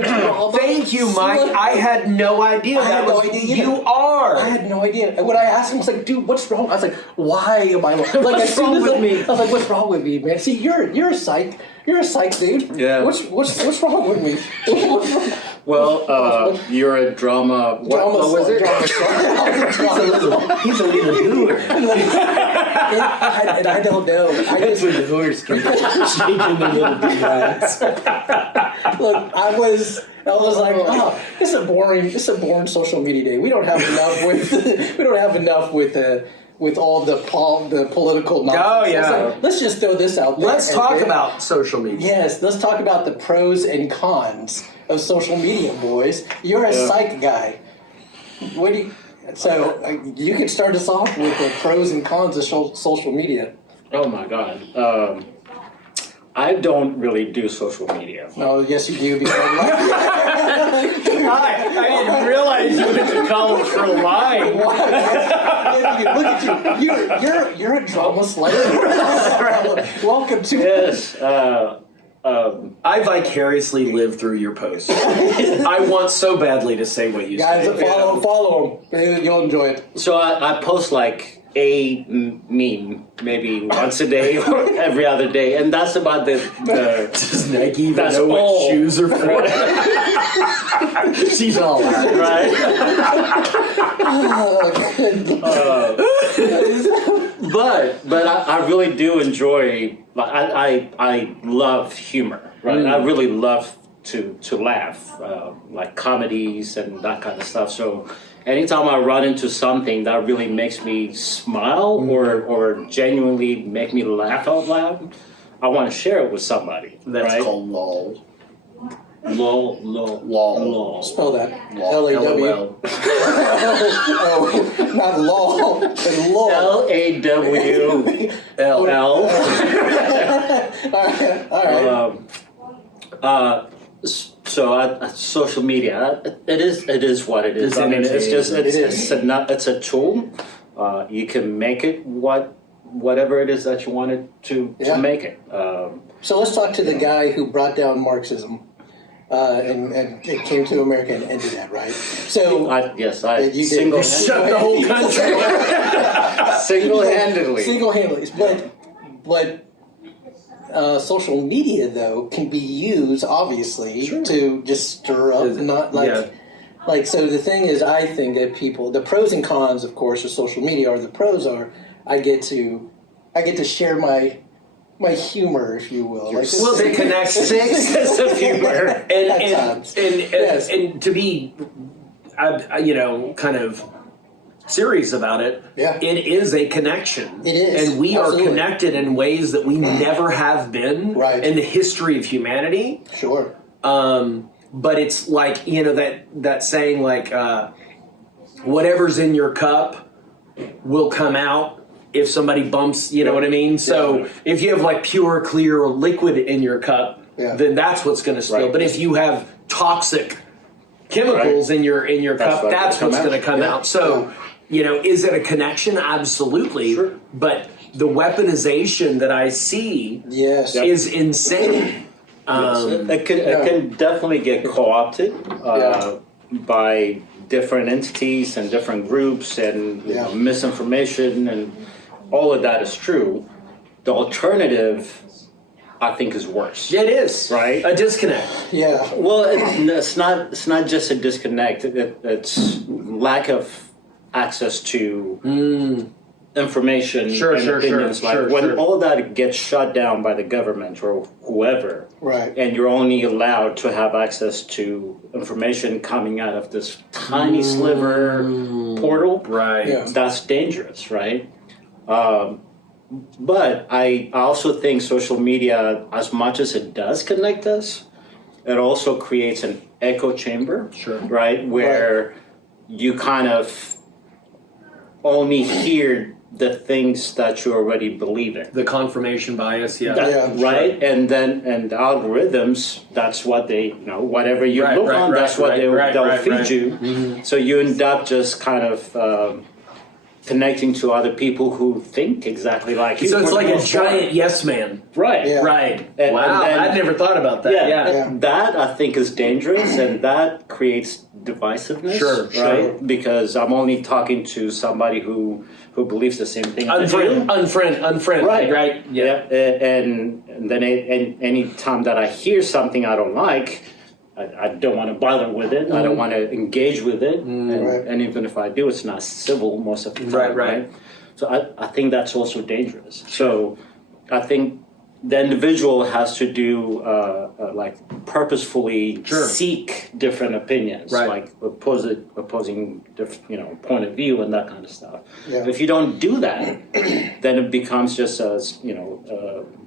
Thank you, Mike. I had no idea. I had no idea either. You are. I had no idea. And when I asked him, I was like, "Dude, what's wrong?" I was like, "Why am I like?" What's as soon wrong as with me? I was like, "What's wrong with me, man?" See, you're a psych. You're a psych dude. Yeah. What's wrong with me? What's wrong? Well, you're a drama. What was it? He's a little hooer. And I don't know. I just When the hookers come shaking their little behinds. look. I was like, oh, this is a boring social media day. We don't have enough with all the political nonsense. Oh, yeah. Let's just throw this out there. Let's talk okay? about social media. Yes, let's talk about the pros and cons of social media, boys. You're a psych guy. What do you? So you can start us off with the pros and cons of social media. Oh my God. I don't really do social media. Oh, yes, you do. Because I didn't realize you went to college for lying. Look at you. You're a drama slayer. Welcome to. Yes. I vicariously lived through your posts. I want so badly to say what you Guys, said. follow them. You'll enjoy it. So I post like a meme maybe once a day or every other day, and that's about the Does Nike even That's know what all. shoes are for? She's all right. right. But I really do enjoy. I love humor. Right. I really love to laugh, like comedies and that kind of stuff. So anytime I run into something that really makes me smile or genuinely make me laugh out loud, I want to share it with somebody. That's right? called LOL. Lol. Spell that. LOL. LAW. Oh, not law, but law. LAW. L. All right. So social media, it is what it is. It's I mean, it's just entertaining. it's a tool. You can make it whatever it is that you wanted to make it. So let's talk to the guy who brought down Marxism and it came to America and ended that, right? So I you did. Shut the whole country. single-handedly. Single-handedly, but social media though can be used obviously to just stir up, not like like, so the thing is, I think that people, the pros and cons, of course, of social media are the pros are, I get to share my humor, if you will. Like, Well, they connect sense of humor, and Yes. and to be, kind of serious about it. Yeah. It is a connection. It is, and we absolutely. are connected in ways that we never have been Right. in the history of humanity. Sure. But it's like, that saying, like, whatever's in your cup will come out if somebody bumps, you know what I mean? So if you have like pure, clear liquid in your cup, then that's what's going to spill. Right. But if you have toxic chemicals in your cup, that's what's going to come out. So, is it a connection? Absolutely. Sure. But the weaponization that I see Yes. is insane. It can definitely get co-opted by different entities and different groups and misinformation, and all of that is true. The alternative, I think, is worse. It is. Right? A disconnect. Yeah. Well, it's not just a disconnect. It's lack of access to information Sure, and sure, opinions. sure, Like sure, when sure. all of that gets shut down by the government or whoever, Right. and you're only allowed to have access to information coming out of this tiny sliver portal, Right. Yeah. that's dangerous, right? But I also think social media, as much as it does connect us, it also creates an echo chamber, Sure. right? Where you kind of only hear the things that you already believe in. The confirmation bias, That- Yeah, right? And the algorithms, that's what they, whatever you Right, look right, on, right, that's what right, they'll right, feed right. you. So you end up just kind of connecting to other people who think exactly like you. So it's for like the a most part. giant yes man. Right. Yeah. Right. And Wow. then- I'd never thought about that. Yeah, that I think is dangerous, and that creates divisiveness. Sure, right? sure. Because I'm only talking to somebody who believes the same thing. as Unfriend. Right. Yeah. And then any time that I hear something I don't like, I don't want to bother with it. I don't want to engage with it. Right. And even if I do, it's not civil most of the time. Right. So I think that's also dangerous. So I think the individual has to do like purposefully seek different opinions, Right. like opposing point of view and that kind of stuff. Yeah. If you don't do that, then it becomes just as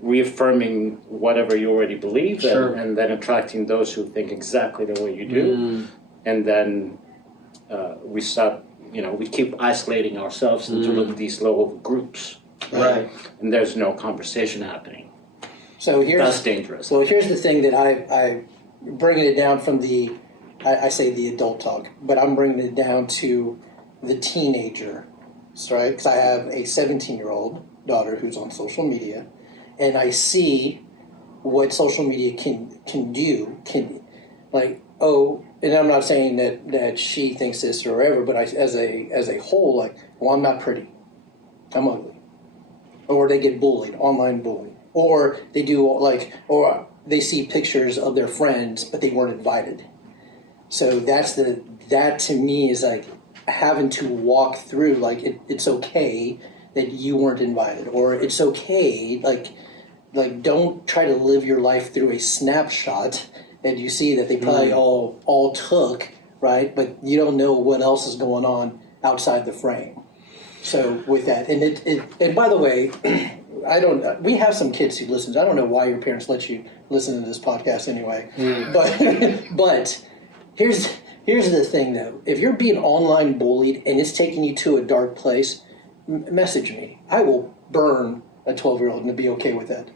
reaffirming whatever you already believe, Sure. and then attracting those who think exactly the way you do, and then we start. We keep isolating ourselves into these little groups, Right. and there's no conversation happening. So That's dangerous. So here's the thing that I bringing it down from I say the adult talk, but I'm bringing it down to the teenager, right? Because I have a 17-year-old daughter who's on social media, and I see what social media can do. And I'm not saying that she thinks this or whatever, but as a whole, like, well, I'm not pretty, I'm ugly, or they get bullied, online bullying. Or they do or they see pictures of their friends, but they weren't invited. So that to me is like having to walk through, like it's okay that you weren't invited, or it's okay, like don't try to live your life through a snapshot that you see that they probably all took, right? But you don't know what else is going on outside the frame. So with that, and by the way, we have some kids who listen. I don't know why your parents let you listen to this podcast anyway. But here's the thing though. If you're being online bullied and it's taking you to a dark place, message me. I will burn a 12-year-old and be okay with that.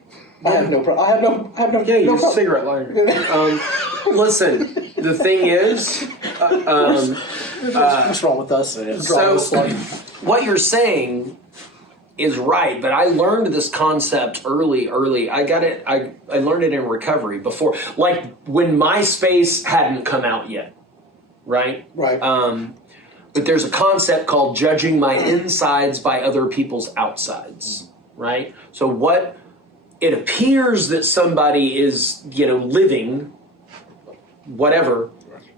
I have no problem. I have no. Yeah, no you're a problem. cigarette lighter. Listen, the thing is, What's wrong with us? What's wrong with us? what you're saying is right, but I learned this concept early. I got it. I learned it in recovery before, like when MySpace hadn't come out yet, right? Right. But there's a concept called judging my insides by other people's outsides, right? So what it appears that somebody is, living, whatever,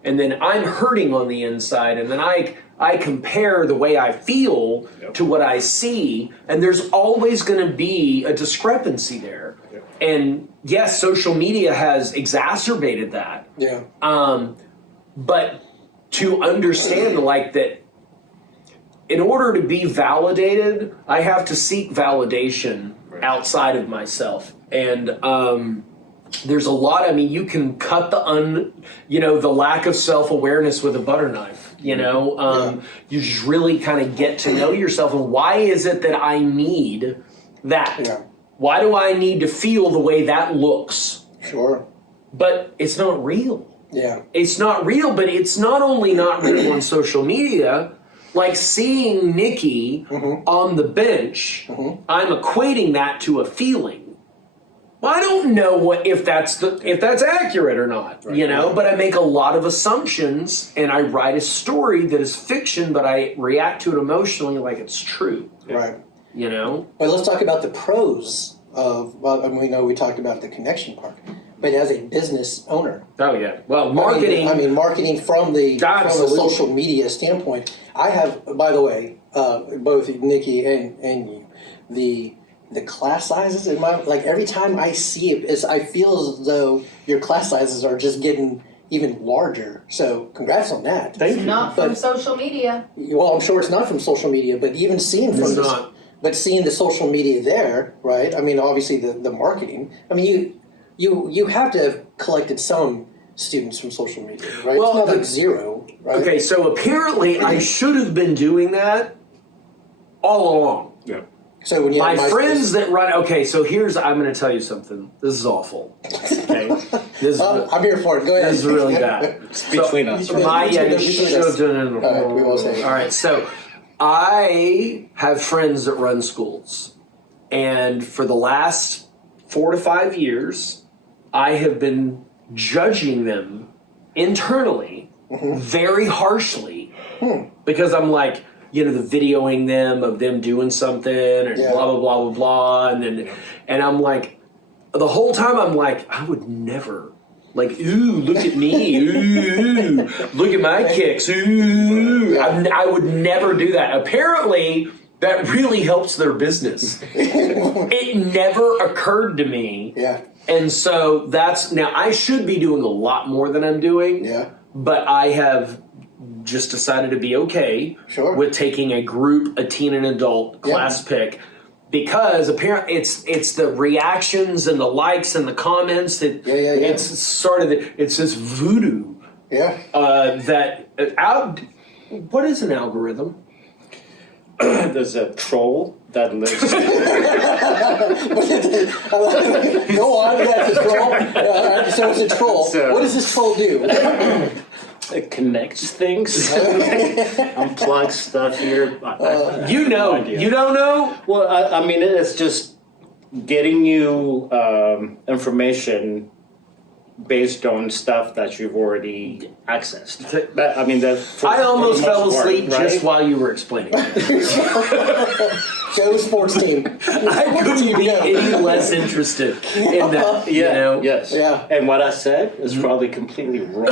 and then I'm hurting on the inside, and then I compare the way I feel to what I see, and there's always going to be a discrepancy there. And yes, social media has exacerbated that. Yeah. But to understand like that, in order to be validated, I have to seek validation outside of myself. And there's a lot, I mean, you can cut the lack of self-awareness with a butter knife, you just really kind of get to know yourself. And why is it that I need that? Yeah. Why do I need to feel the way that looks? Sure. But it's not real. Yeah. It's not real, but it's not only not real on social media, like seeing Nikki on the bench, I'm equating that to a feeling. Well, I don't know if that's accurate or not, but I make a lot of assumptions and I write a story that is fiction, but I react to it emotionally like it's true. Right. Well, let's talk about the pros of, we know we talked about the connection part, but as a business owner. Oh, yeah. Well, marketing. Marketing from the social media standpoint. I have, by the way, both Nikki and you, the class sizes in my, like every time I see it, I feel as though your class sizes are just getting even larger. So congrats on that. Thank you. Not from social media. Well, I'm sure it's not from social media, but even seeing from seeing the social media there, right? I mean, obviously the marketing. I mean, you have to have collected some students from social media, right? Well, it's not like zero, right? Okay, so apparently I should have been doing that all along. Yeah. So when you my friends that run, okay, so I'm going to tell you something. This is awful. Okay, I'm here for it. Go ahead. This is really bad. It's between us. Between us. All We will say. All right, so I have friends that run schools, and for the last 4 to 5 years, I have been judging them internally very harshly because I'm like, the videoing them of them doing something and blah, blah, blah, blah, blah. And I'm like, the whole time I'm like, I would never, like, ooh, look at me, ooh, look at my kicks, ooh. I would never do that. Apparently, that really helps their business. It never occurred to me. Yeah. And so now I should be doing a lot more than I'm doing. Yeah. But I have just decided to be okay with taking a teen and adult class pick, because apparently it's the reactions and the likes and the comments that it's sort of it's this voodoo. Yeah. What is an algorithm? There's a troll that lives. Go on, that's a troll. So it's a troll. What does this troll do? It connects things, unplugs stuff here. You know, you don't know? Well, I mean, it's just getting you information based on stuff that you've already accessed. I mean, I almost fell asleep just while you were explaining it. Go sports team. I couldn't be any less interested in that. Yes. Yeah. And what I said is probably completely wrong.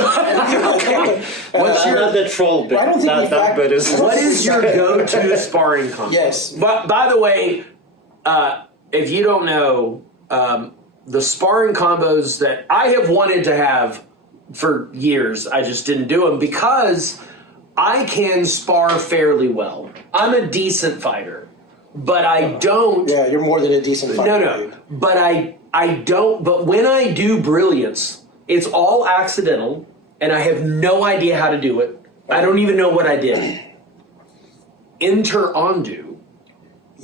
What's the troll bit? I don't think what is your go-to sparring combo? Yes. But by the way, if you don't know, the sparring combos that I have wanted to have for years, I just didn't do them because I can spar fairly well. I'm a decent fighter, but I don't. Yeah, you're more than a decent fighter. No. But I don't. But when I do brilliance, it's all accidental, and I have no idea how to do it. I don't even know what I did. Enter Andu.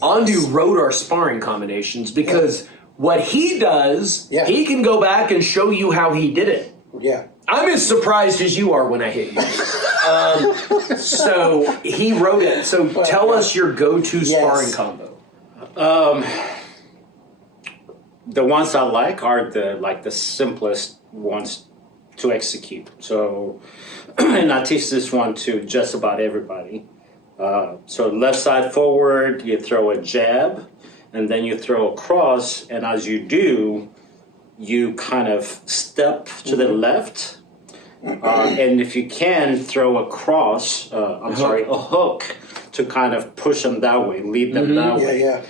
Andu wrote our sparring combinations because what he does, he can go back and show you how he did it. Yeah. I'm as surprised as you are when I hit you. So he wrote it. So tell us your go-to sparring combo. The ones I like are the simplest ones to execute. So, and I teach this one to just about everybody. So left side forward, you throw a jab, and then you throw a cross, and as you do, you kind of step to the left, and if you can throw a cross, a hook to kind of push them that way, lead them that way. Yeah.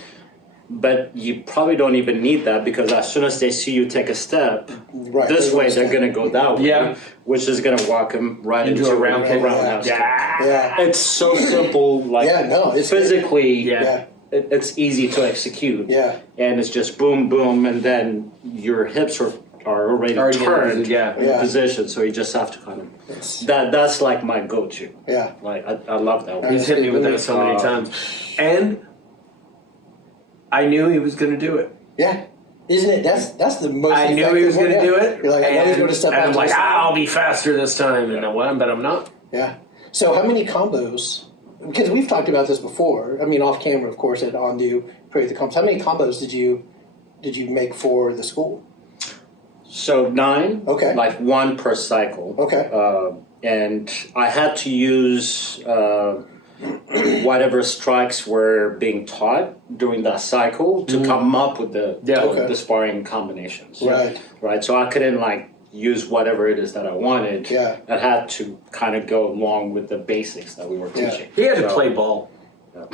But you probably don't even need that because as soon as they see you take a step Right. this way, they're going to go that way, Yeah. which is going to walk them right Into a roundhouse. Yeah. It's so simple, like it's physically, Yeah. it's easy to execute. Yeah. And it's just boom, boom, and then your hips are already turned in position, so you just have to kind of, that's like my go-to. Yeah. Like, I love that one. He's hit me with that so many times. And I knew he was going to do it. Yeah. Isn't it? That's the most. I knew he was going to do it. You're like, I know he's going to step and out. I'm like, I'll be faster this time. And but I'm not. Yeah. So how many combos? Because we've talked about this before. I mean, off camera, of course, at Andu, create the combos. How many combos did you make for the school? So 9. Okay. Like 1 per cycle. Okay. And I had to use whatever strikes were being taught during that cycle to come up with the sparring combinations. Right. So I couldn't like use whatever it is that I wanted. Yeah. I had to kind of go along with the basics that we were teaching. He had to play ball. It's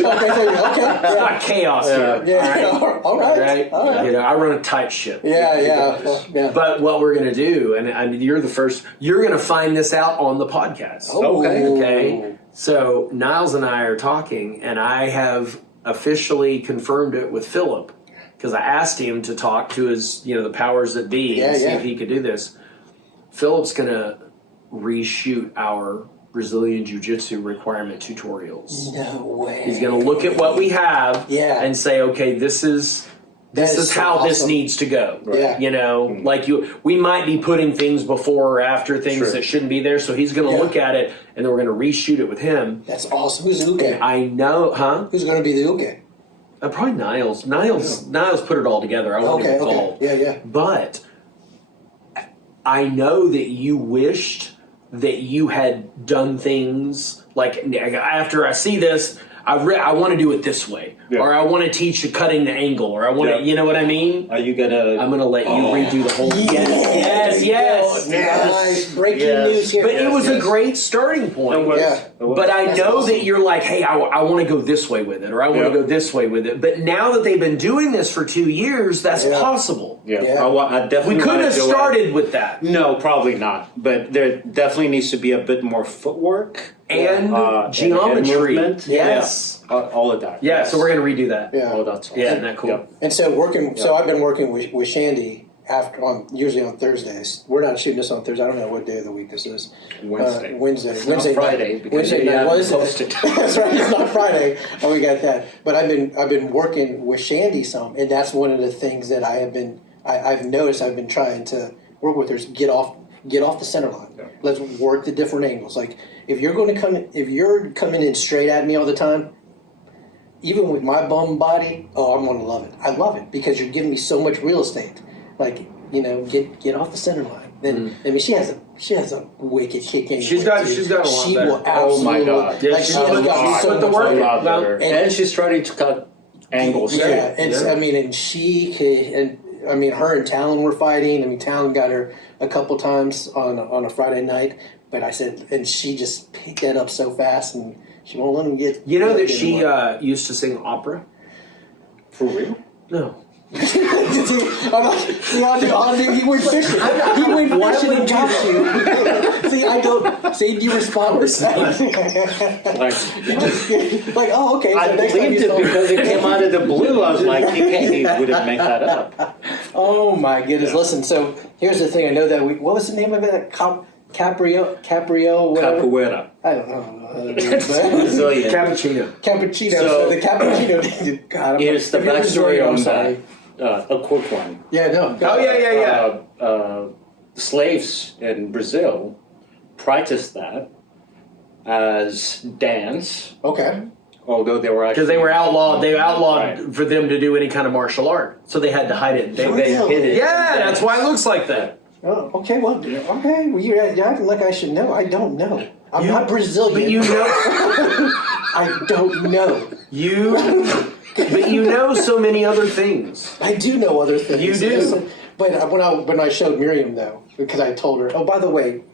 not chaos here. Yeah. All right. You know, I run a tight ship. Yeah. But what we're going to do, and I mean, you're the first, you're going to find this out on the podcast. Okay. So Niles and I are talking, and I have officially confirmed it with Philip because I asked him to talk to his, the powers that be and see if he could do this. Philip's going to reshoot our Brazilian Jiu-Jitsu requirement tutorials. No way. He's going to look at what we have and say, okay, this is how this needs to go. Yeah. Like we might be putting things before or after things that shouldn't be there. So he's going to look at it, and then we're going to reshoot it with him. That's awesome. Who's the uke? I know, huh? Who's going to be the uke? Probably Niles. Niles put it all together. I won't get involved. Yeah. But I know that you wished that you had done things like after I see this, I want to do it this way, or I want to teach you cutting the angle, or I want to, you know what I mean? Are you gonna? I'm gonna let you redo the whole thing. Yes. Nice. Breaking news here. But it was a great starting point. But I know that you're like, hey, I want to go this way with it, or I want to go this way with it. But now that they've been doing this for 2 years, that's possible. I definitely. We could have started with that. No, probably not. But there definitely needs to be a bit more footwork and geometry. And movement. All of that. Yeah, so we're going to redo that. Yeah. Oh, that's awesome. Yeah, isn't that cool? And so I've been working with Shandy usually on Thursdays. We're not shooting this on Thursday. I don't know what day of the week this is. Wednesday. Wednesday. Not Friday. Wednesday night. Well, posted. That's right. It's not Friday. Oh, we got that. But I've been working with Shandy some, and that's one of the things that I've noticed. I've been trying to work with her is get off the center line. Yeah. Let's work the different angles. Like if you're coming in straight at me all the time, even with my bum body, I'm going to love it. I love it because you're giving me so much real estate. Like, get off the center line. Then I mean, she has a wicked kick anyway. She's got a lot She better. will absolutely. Oh my God! Like she has got so much work. A lot better. And she's starting to cut angles. Yeah, I mean, her and Talon were fighting. I mean, Talon got her a couple times on a Friday night, but I said, and she just picked that up so fast, and she won't let him get. You know that she used to sing opera? For real? No. See, Andu, he went fishing. He went fishing and got you. See, I don't. See, you respond. Like, oh, okay. So I believed it because it came out of the blue. I was like, he wouldn't make that up. Oh my goodness! Yeah. Listen, so here's the thing. I know that what was the name of it? Caprio, whatever. Capoeira. I don't know. Brazilian. Cappuccino. So the cappuccino. God, here's the backstory on that. A quick one. Yeah, no. Yeah. Slaves in Brazil practiced that as dance. Okay. Although they were because they were outlawed. They outlawed for them to do any kind of martial art, so they had to hide it. They hid it. Yeah, that's why it looks like that. Oh, okay. Well, okay. Well, you're acting like I should know. I don't know. I'm not Brazilian. But you know. I don't know. But you know so many other things. I do know other things. You do. But when I showed Miriam though, because I told her, oh, by the way,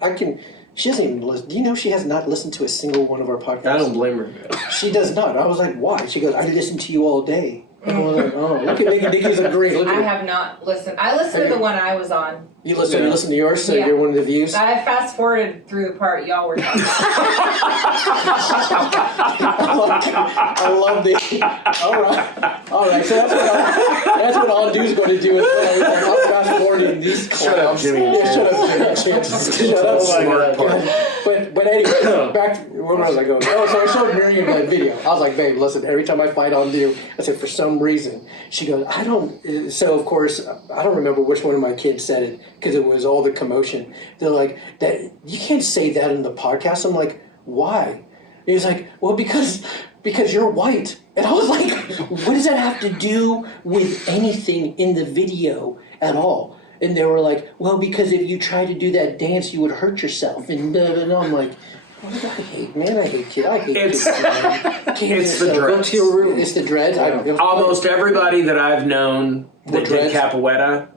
she doesn't even listen. Do you know she has not listened to a single one of our podcasts? I don't blame her. She does not. I was like, why? She goes, I listen to you all day. I was like, oh, look at Nikki's agreeing. Look at I have not listened. I listened to the one I was on. You listen to yours, so Yeah. you're one of the views. I fast forwarded through the part y'all were talking. I love the. All right. So that's what Andu's going to do with everything. I'm fast forwarding these clowns. Shut up, Jimmy. Yeah, shut up, Jimmy. Shut up, Smart part. But anyway, back to where was I going? Oh, so I showed Miriam that video. I was like, babe, listen. Every time I fight Andu, I said for some reason she goes, I don't. So of course I don't remember which one of my kids said it because it was all the commotion. They're like, that you can't say that in the podcast. I'm like, why? He was like, well, because you're white. And I was like, what does that have to do with anything in the video at all? And they were like, well, because if you try to do that dance, you would hurt yourself. And I'm like, what do I hate, man? I hate kids. I hate kids. It's the dreads. Go to your room. It's the dreads. Almost everybody that I've known that did capoeira.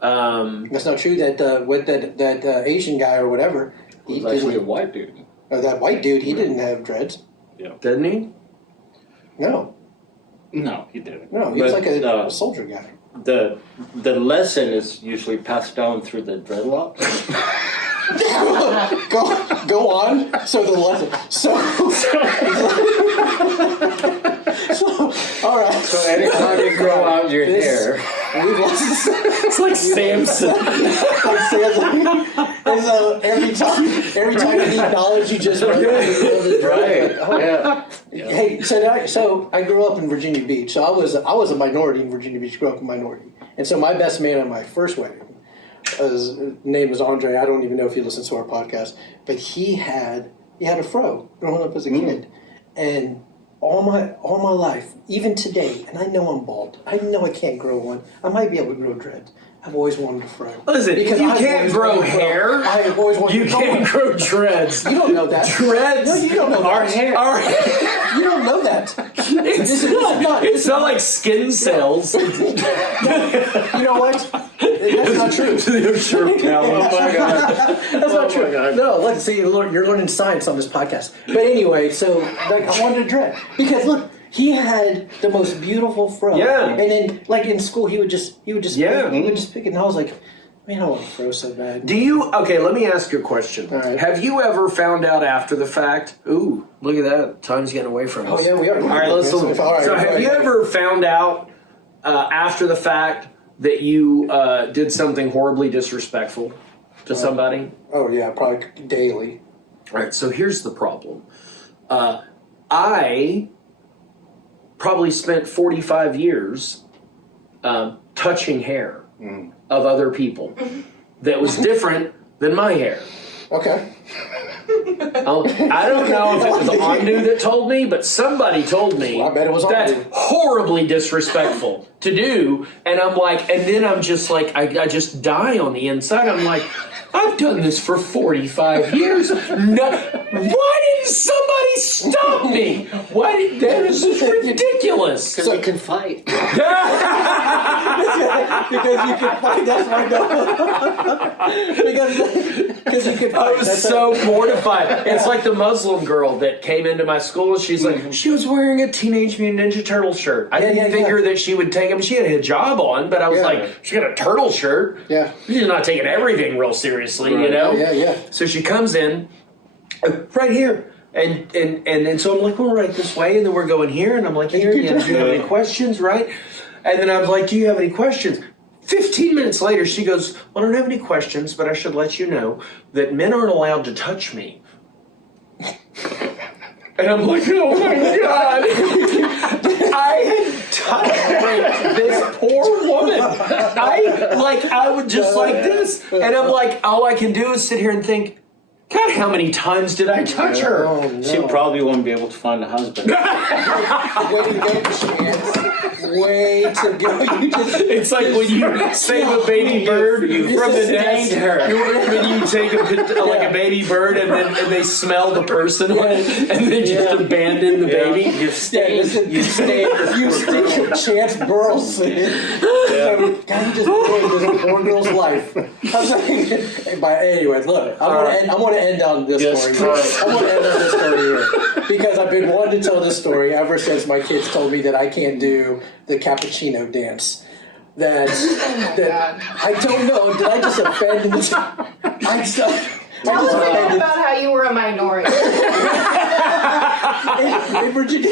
That's not true. That Asian guy or whatever. He was actually a white dude. That white dude, he didn't have dreads. Yeah. Didn't he? No, he didn't. he was like a soldier guy. The lesson is usually passed down through the dreadlocks. Go on. So the lesson. So all right. So anytime you grow out your hair, we've lost. It's like Samson. And so every time you need knowledge, you just right? Yeah. Yeah. Hey, so I grew up in Virginia Beach. So I was a minority in Virginia Beach. Grew up a minority, and so my best man at my first wedding, his name is Andre. I don't even know if he listens to our podcast, but he had a fro growing up as a kid, and all my life, even today, and I know I'm bald. I know I can't grow one. I might be able to grow dreads. I've always wanted a fro. Listen, Because you I've can't always grow wanted a fro. hair. I have always wanted You can't grow dreads. You don't know that. Dreads. No, you don't know our that. hair. You don't know that. It's not like skin cells. You know what? That's not true. Sure, pal. Oh my god. That's not true. God. No, let's see. You're learning science on this podcast. But anyway, so like I wanted a dread because look, he had the most beautiful fro. Yeah. And then like in school, he would just Yeah. he would just pick it, and I was like, man, I want a fro so bad. Okay, let me ask you a question. All right. Have you ever found out after the fact? Ooh, look at that. Time's getting away from us. Oh yeah, we are. All right, let's look. So have you ever found out after the fact that you did something horribly disrespectful to somebody? Oh yeah, probably daily. All right, so here's the problem. I probably spent 45 years touching hair of other people that was different than my hair. Okay. I don't know if it was Andu that told me, but somebody told me Well, I bet it was that's Andu. horribly disrespectful to do. And I'm like, and then I'm just like, I just die on the inside. I'm like, I've done this for 45 years. Why didn't somebody stop me? That is ridiculous. Because you can fight. Because you can fight. That's my goal. Because you can fight. I was so mortified. It's like the Muslim girl that came into my school. She's like, she was wearing a Teenage Mutant Ninja Turtle shirt. I didn't figure that she would take him. She had a hijab on, but I was like, she got a turtle shirt. Yeah. She's not taking everything real seriously, you know? Yeah. So she comes in, right here. And so I'm like, we're right this way, and then we're going here, and I'm like, here, do you have any questions, right? And then I was like, do you have any questions? 15 minutes later, she goes, well, I don't have any questions, but I should let you know that men aren't allowed to touch me. And I'm like, oh my God. I had touched this poor woman. I would just like this. And I'm like, all I can do is sit here and think, God, how many times did I touch her? Oh, no. She probably won't be able to find a husband. Way to go, Chance. Way to go. You just. It's like when you save a baby bird from the nest. When you take a baby bird and then they smell the person on it and they just abandon the baby. You've stayed. You stayed. Chance Burleson. God, he just ruined this poor girl's life. I was like, but anyways, look, I'm gonna end on this story. I'm gonna end on this story here because I've been wanting to tell this story ever since my kids told me that I can't do the cappuccino dance. That I don't know. Did I just offend? Tell us about how you were a minority. in Virginia,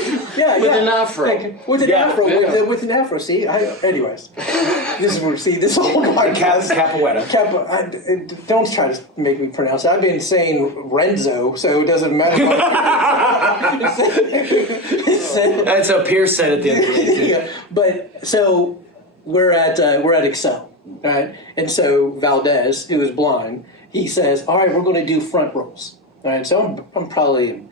With an afro. With an afro. With an afro. See, anyways, this is whole podcast. Capoeira. Don't try to make me pronounce it. I've been saying Renzo, so it doesn't matter. That's what Pierce said at the end of the day. Yeah, but so we're at Excel, right? And so Valdez, who is blind, he says, "All right, we're going to do front rolls." All right, so I'm probably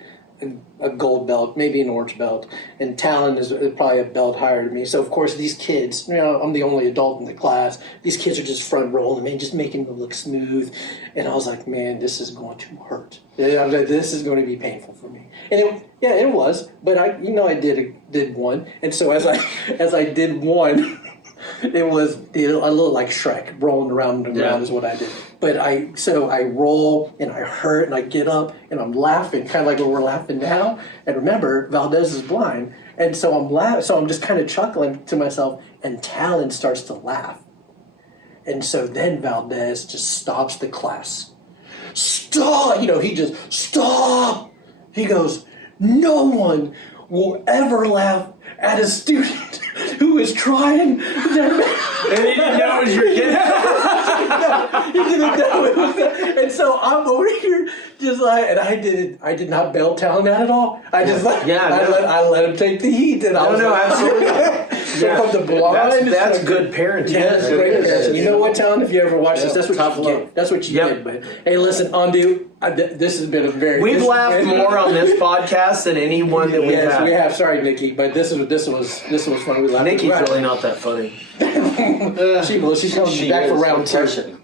a gold belt, maybe an orange belt, and Talon is probably a belt higher than me. So of course these kids, I'm the only adult in the class. These kids are just front rolling, man, just making them look smooth. And I was like, man, this is going to hurt. This is going to be painful for me. And it was. But I did one, and so as I did one. It was a little like Shrek, rolling around and around is what I did. But I roll and I hurt and I get up and I'm laughing, kind of like when we're laughing now. And remember, Valdez is blind, and so I'm just kind of chuckling to myself, and Talon starts to laugh. And so then Valdez just stops the class. Stop! He just stop. He goes, "No one will ever laugh at a student who is trying." And he didn't know it was your kid. No, he didn't know it was that. And so I'm over here just like, and I did not bail Talon out at all. I just I let him take the heat. And Absolutely. From the blind, that's good parenting. Yes, great parenting. You know what, Talon? If you ever watch this, that's what you get. That's what you get. But hey, listen, Andu, this has been a very. We've laughed more on this podcast than any one that we've had. Yes, we have. Sorry, Nikki, but this was fun. We laughed. Nikki's really not that funny. She's coming back for round two.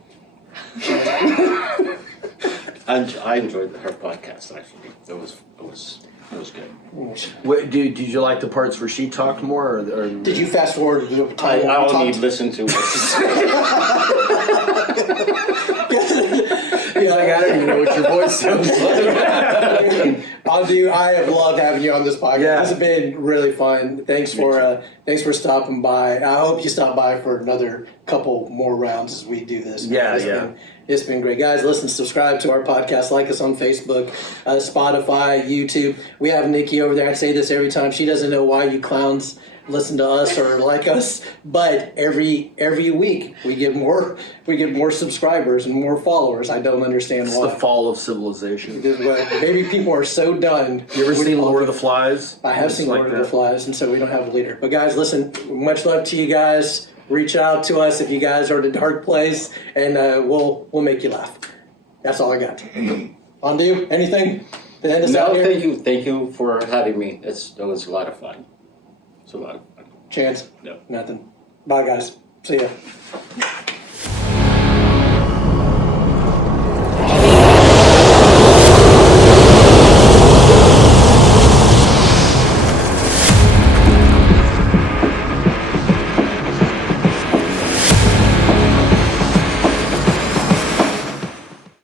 I enjoyed her podcast. Actually, it was good. Did you like the parts where she talked more, or did you fast forward to the I time? only listened to what she said. He's like, I don't even know what your voice sounds like. Andu, I have loved having you on this podcast. Yeah. This has been really fun. Thanks for stopping by. I hope you stop by for another couple more rounds as we do this. It's been great. Guys, listen, subscribe to our podcast. Like us on Facebook, Spotify, YouTube. We have Nikki over there. I say this every time. She doesn't know why you clowns listen to us or like us, but every week we get more subscribers and more followers. I don't understand why. It's the fall of civilization. Maybe people are so done. You ever seen Lord of the Flies? I have seen Lord of the Flies, and so we don't have a leader. But guys, listen, much love to you guys. Reach out to us if you guys are in a dark place, and we'll make you laugh. That's all I got. Andu, anything to end us out here? Thank you for having me. It was a lot of fun. It's a lot of fun. Chance? No. Nothing. Bye, guys. See ya.